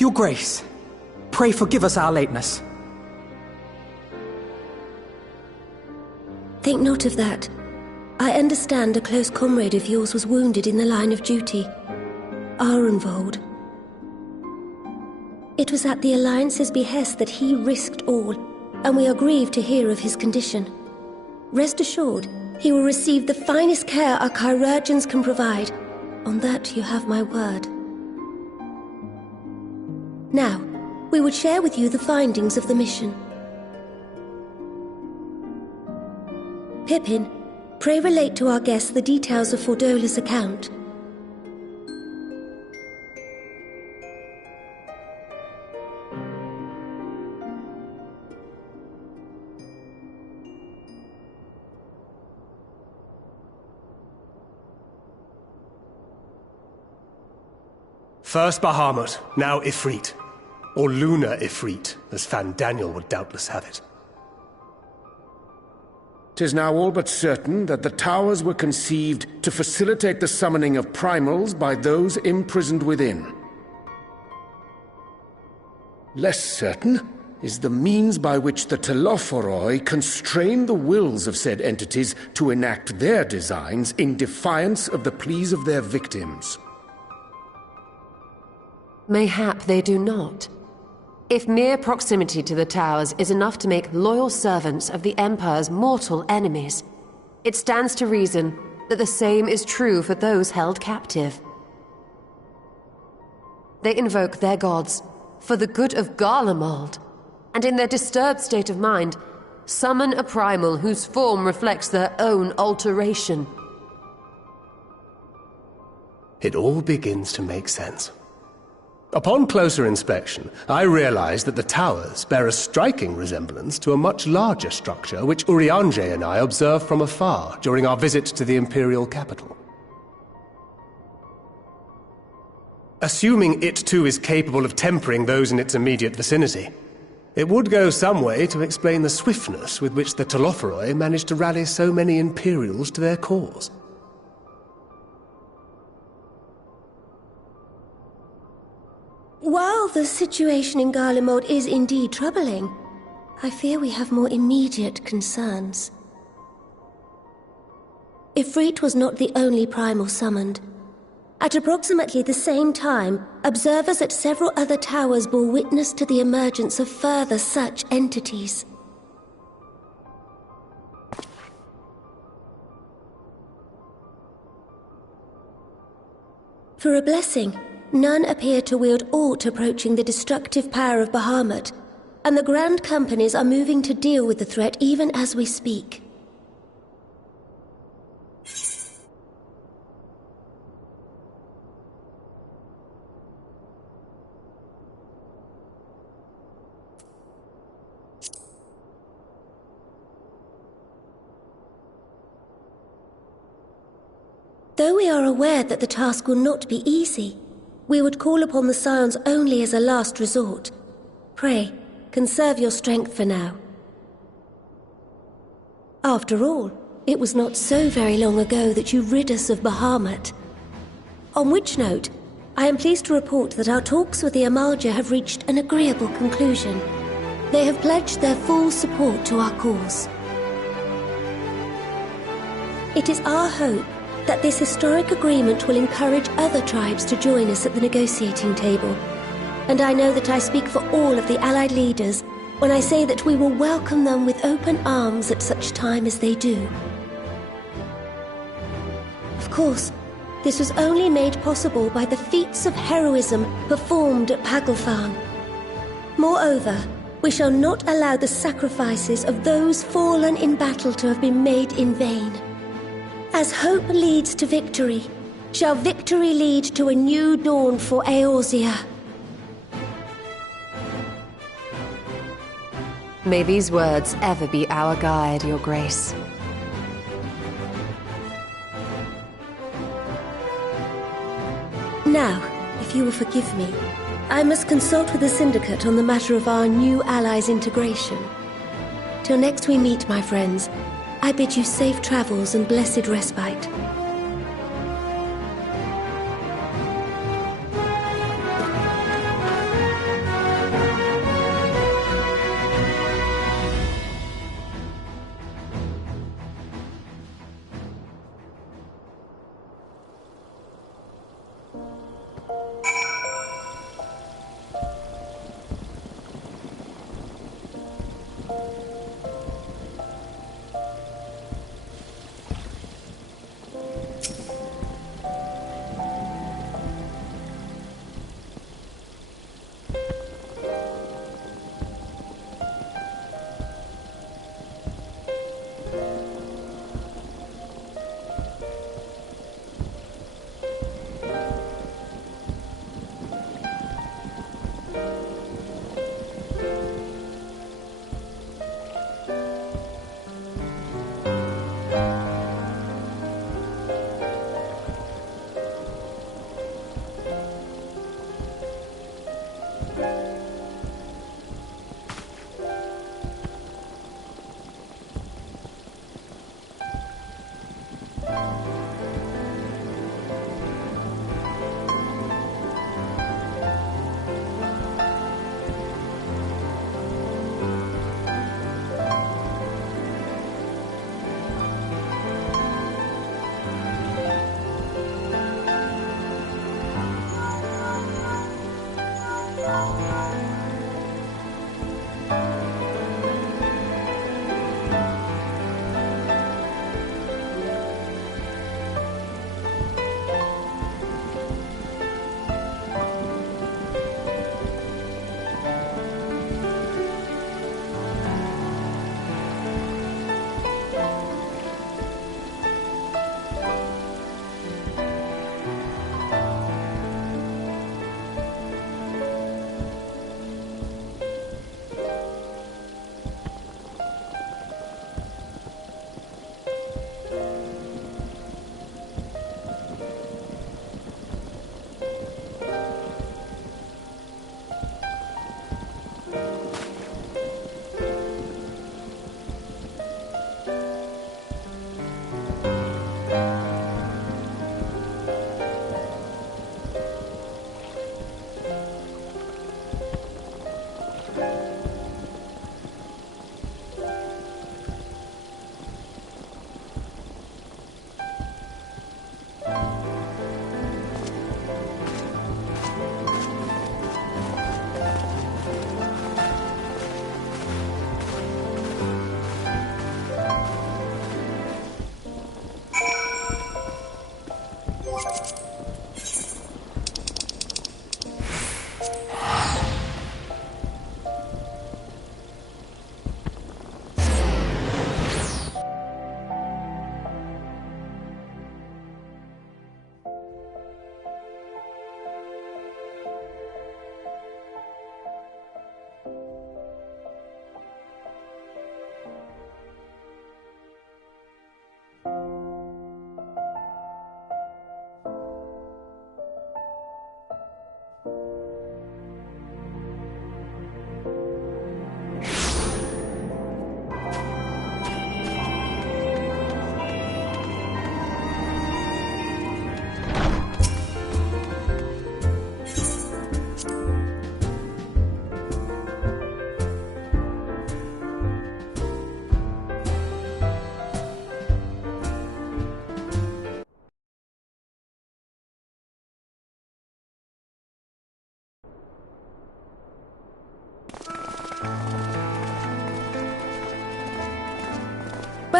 Your Grace, pray forgive us our lateness. Think not of that. I understand a close comrade of yours was wounded in the line of duty. Arenvold. It was at the Alliance's behest that he risked all, and we are grieved to hear of his condition. Rest assured, he will receive the finest care our chirurgeons can provide. On that you have my word. Now, we would share with you the findings of the mission. Pippin, pray relate to our guests the details of Fordola's account. First Bahamut, now Ifrit. Or Lunar Ifrit, as Fandaniel would doubtless have it. 'Tis now all but certain that the towers were conceived to facilitate the summoning of primals by those imprisoned within. Less certain is the means by which the Telophoroi constrain the wills of said entities to enact their designs in defiance of the pleas of their victims. Mayhap they do not. If mere proximity to the towers is enough to make loyal servants of the Empire's mortal enemies, it stands to reason that the same is true for those held captive. They invoke their gods for the good of Garlemald, and in their disturbed state of mind, summon a primal whose form reflects their own alteration. It all begins to make sense. Upon closer inspection, I realized that the towers bear a striking resemblance to a much larger structure which Urianger and I observed from afar during our visit to the Imperial capital. Assuming it too is capable of tempering those in its immediate vicinity, it would go some way to explain the swiftness with which the Telophoroi managed to rally so many Imperials to their cause. While the situation in Garlemald is indeed troubling, I fear we have more immediate concerns. Ifrit was not the only primal summoned. At approximately the same time, observers at several other towers bore witness to the emergence of further such entities. For a blessing, none appear to wield aught approaching the destructive power of Bahamut, and the Grand Companies are moving to deal with the threat even as we speak. Though we are aware that the task will not be easy, we would call upon the Scions only as a last resort. Pray, conserve your strength for now. After all, it was not so very long ago that you rid us of Bahamut. On which note, I am pleased to report that our talks with the Amalja have reached an agreeable conclusion. They have pledged their full support to our cause. It is our hope that this historic agreement will encourage other tribes to join us at the negotiating table. And I know that I speak for all of the Allied leaders when I say that we will welcome them with open arms at such time as they do. Of course, this was only made possible by the feats of heroism performed at Paglfan. Moreover, we shall not allow the sacrifices of those fallen in battle to have been made in vain. As hope leads to victory, shall victory lead to a new dawn for Eorzea. May these words ever be our guide, Your Grace. Now, if you will forgive me, I must consult with the Syndicate on the matter of our new allies' integration. Till next we meet, my friends, I bid you safe travels and blessed respite.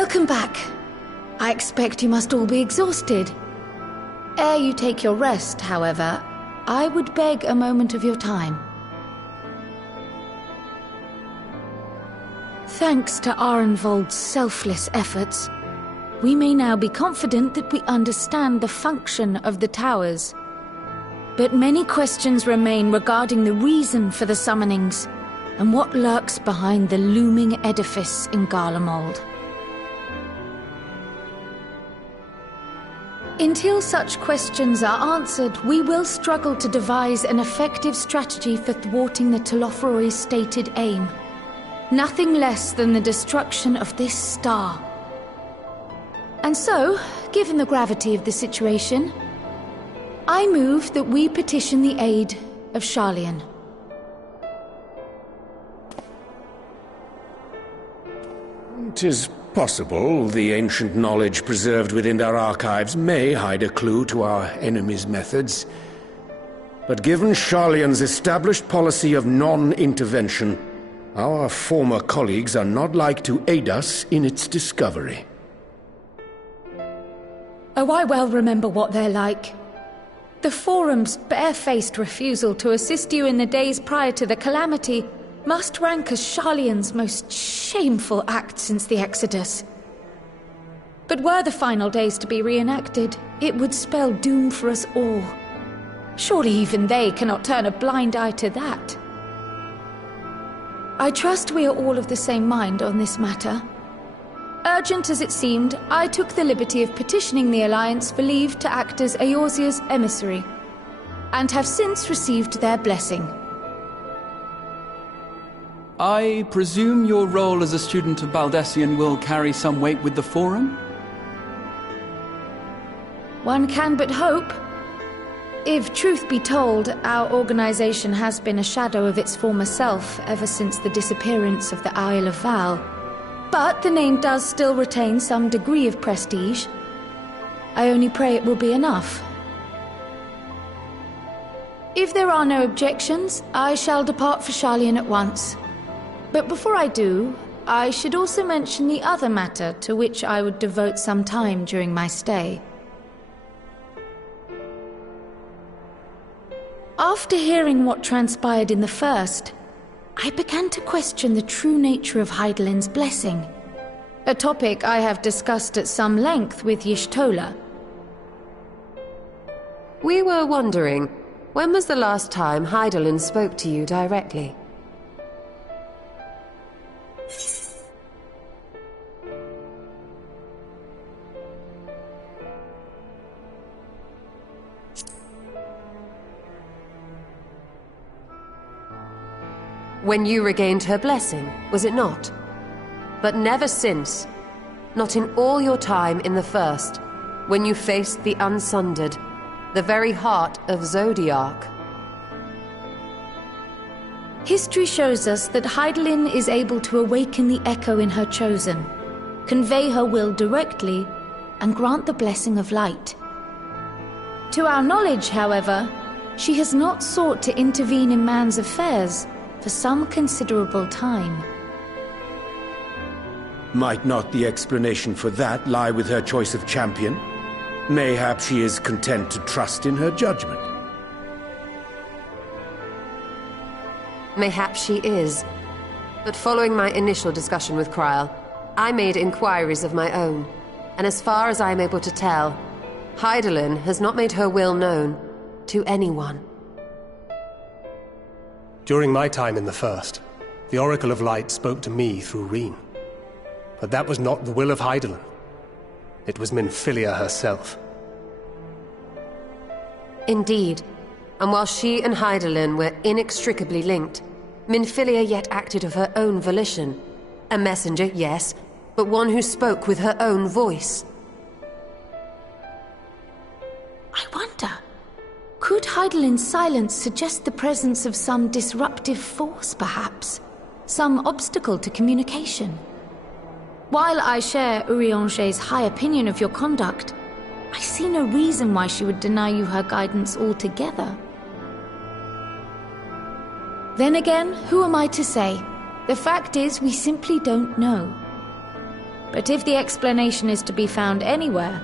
Welcome back. I expect you must all be exhausted. Ere you take your rest, however, I would beg a moment of your time. Thanks to Arenvold's selfless efforts, we may now be confident that we understand the function of the towers. But many questions remain regarding the reason for the summonings, and what lurks behind the looming edifice in Garlemald. Until such questions are answered, we will struggle to devise an effective strategy for thwarting the Telophoroi's stated aim. Nothing less than the destruction of this star. And so, given the gravity of the situation, I move that we petition the aid of Sharlayan. "'Tis possible the ancient knowledge preserved within our archives may hide a clue to our enemy's methods. But given Sharlayan's established policy of non-intervention, our former colleagues are not like to aid us in its discovery." Oh, I well remember what they're like. The Forum's barefaced refusal to assist you in the days prior to the calamity must rank as Sharlayan's most shameful act since the Exodus. But were the final days to be reenacted, it would spell doom for us all. Surely even they cannot turn a blind eye to that. I trust we are all of the same mind on this matter. Urgent as it seemed, I took the liberty of petitioning the Alliance for leave to act as Eorzea's emissary, and have since received their blessing. I presume your role as a student of Baldessian will carry some weight with the Forum? One can but hope. If truth be told, our organization has been a shadow of its former self ever since the disappearance of the Isle of Val. But the name does still retain some degree of prestige. I only pray it will be enough. If there are no objections, I shall depart for Sharlayan at once. But before I do, I should also mention the other matter to which I would devote some time during my stay. After hearing what transpired in the first, I began to question the true nature of Hydaelyn's blessing, a topic I have discussed at some length with Y'shtola. We were wondering, when was the last time Hydaelyn spoke to you directly? When you regained her blessing, was it not? But never since. Not in all your time in the first, when you faced the Unsundered, the very heart of Zodiark. History shows us that Hydaelyn is able to awaken the echo in her chosen, convey her will directly, and grant the blessing of light. To our knowledge, however, she has not sought to intervene in man's affairs for some considerable time. Might not the explanation for that lie with her choice of champion? Mayhap she is content to trust in her judgment. Mayhap she is. But following my initial discussion with Krile, I made inquiries of my own, and as far as I am able to tell, Hydaelyn has not made her will known to anyone. During my time in the First, the Oracle of Light spoke to me through Reen. But that was not the will of Hydaelyn. It was Minfilia herself. Indeed. And while she and Hydaelyn were inextricably linked, Minfilia yet acted of her own volition. A messenger, yes, but one who spoke with her own voice. I wonder, could Hydaelyn's silence suggest the presence of some disruptive force, perhaps? Some obstacle to communication? While I share Urianger's high opinion of your conduct, I see no reason why she would deny you her guidance altogether. Then again, who am I to say? The fact is, we simply don't know. But if the explanation is to be found anywhere,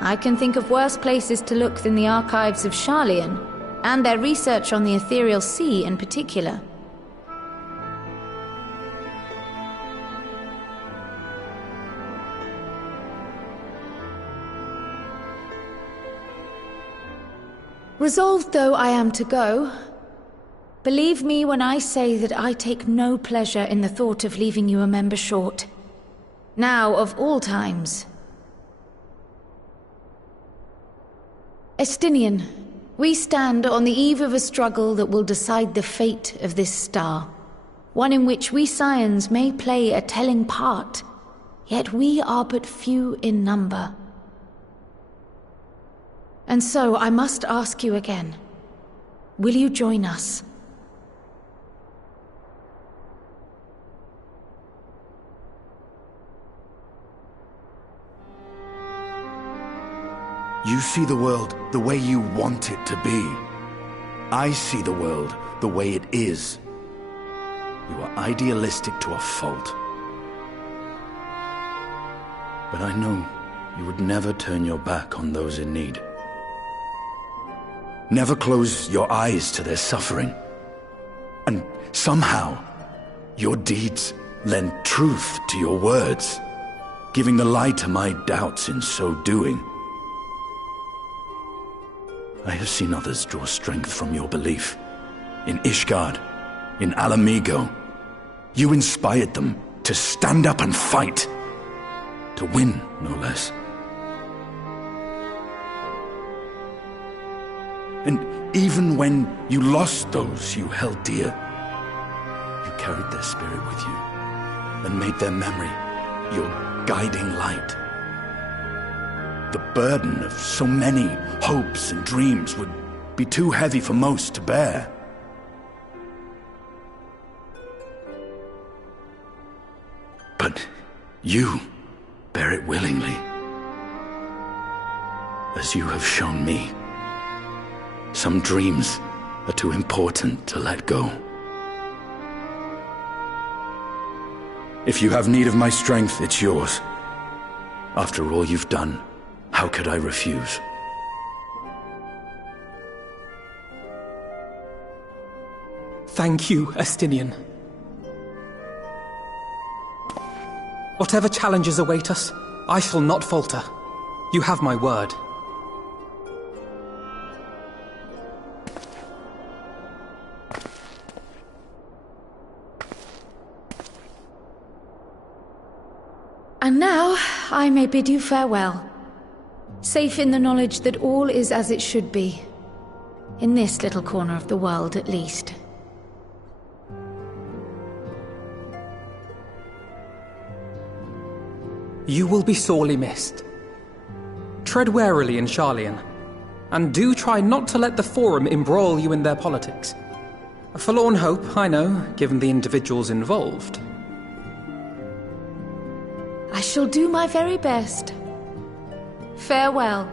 I can think of worse places to look than the archives of Sharlayan, and their research on the Ethereal Sea in particular. Resolved though I am to go, believe me when I say that I take no pleasure in the thought of leaving you a member short. Now, of all times. Estinian, we stand on the eve of a struggle that will decide the fate of this star. One in which we Scions may play a telling part, yet we are but few in number. And so I must ask you again, will you join us? You see the world the way you want it to be. I see the world the way it is. You are idealistic to a fault. But I know you would never turn your back on those in need. Never close your eyes to their suffering. And somehow, your deeds lend truth to your words, giving the lie to my doubts in so doing. I have seen others draw strength from your belief. In Ishgard, in Alamigo, you inspired them to stand up and fight. To win, no less. And even when you lost those you held dear, you carried their spirit with you and made their memory your guiding light. The burden of so many hopes and dreams would be too heavy for most to bear. But you bear it willingly, as you have shown me. Some dreams are too important to let go. If you have need of my strength, it's yours. After all you've done, how could I refuse? Thank you, Estinian. Whatever challenges await us, I shall not falter. You have my word. And now, I may bid you farewell. Safe in the knowledge that all is as it should be. In this little corner of the world, at least. You will be sorely missed. Tread warily in Sharlayan, and do try not to let the Forum embroil you in their politics. A forlorn hope, I know, given the individuals involved. I shall do my very best. Farewell.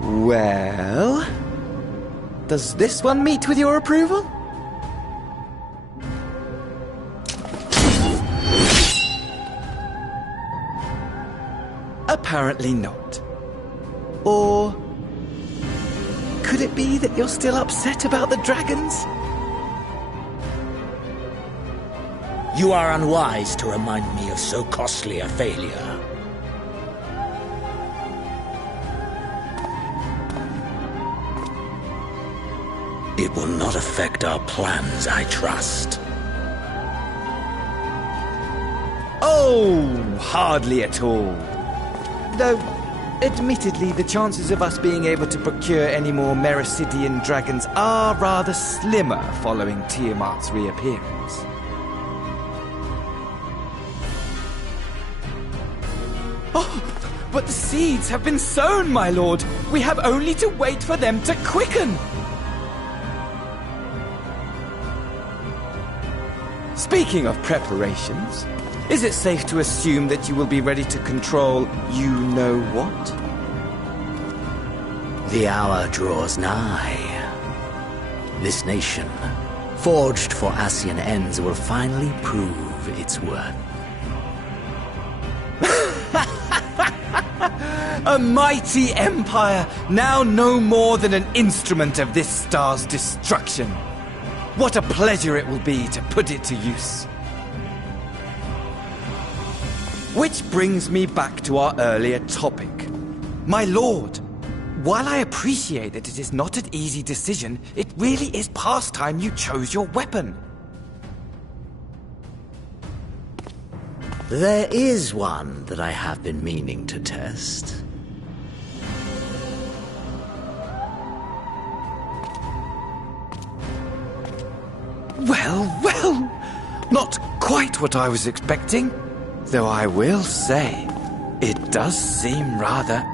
Well, does this one meet with your approval? Apparently not. Or could it be that you're still upset about the dragons? You are unwise to remind me of so costly a failure. It will not affect our plans, I trust. Oh, hardly at all. Though, admittedly, the chances of us being able to procure any more Mericidian dragons are rather slimmer following Tiamat's reappearance. Oh, but the seeds have been sown, my lord. We have only to wait for them to quicken. Speaking of preparations, is it safe to assume that you will be ready to control you-know-what? The hour draws nigh. This nation, forged for Ascian ends, will finally prove its worth. A mighty empire, now no more than an instrument of this star's destruction. What a pleasure it will be to put it to use. Which brings me back to our earlier topic. My lord, while I appreciate that it is not an easy decision, it really is past time you chose your weapon. There is one that I have been meaning to test. Well, not quite what I was expecting. Though I will say, it does seem rather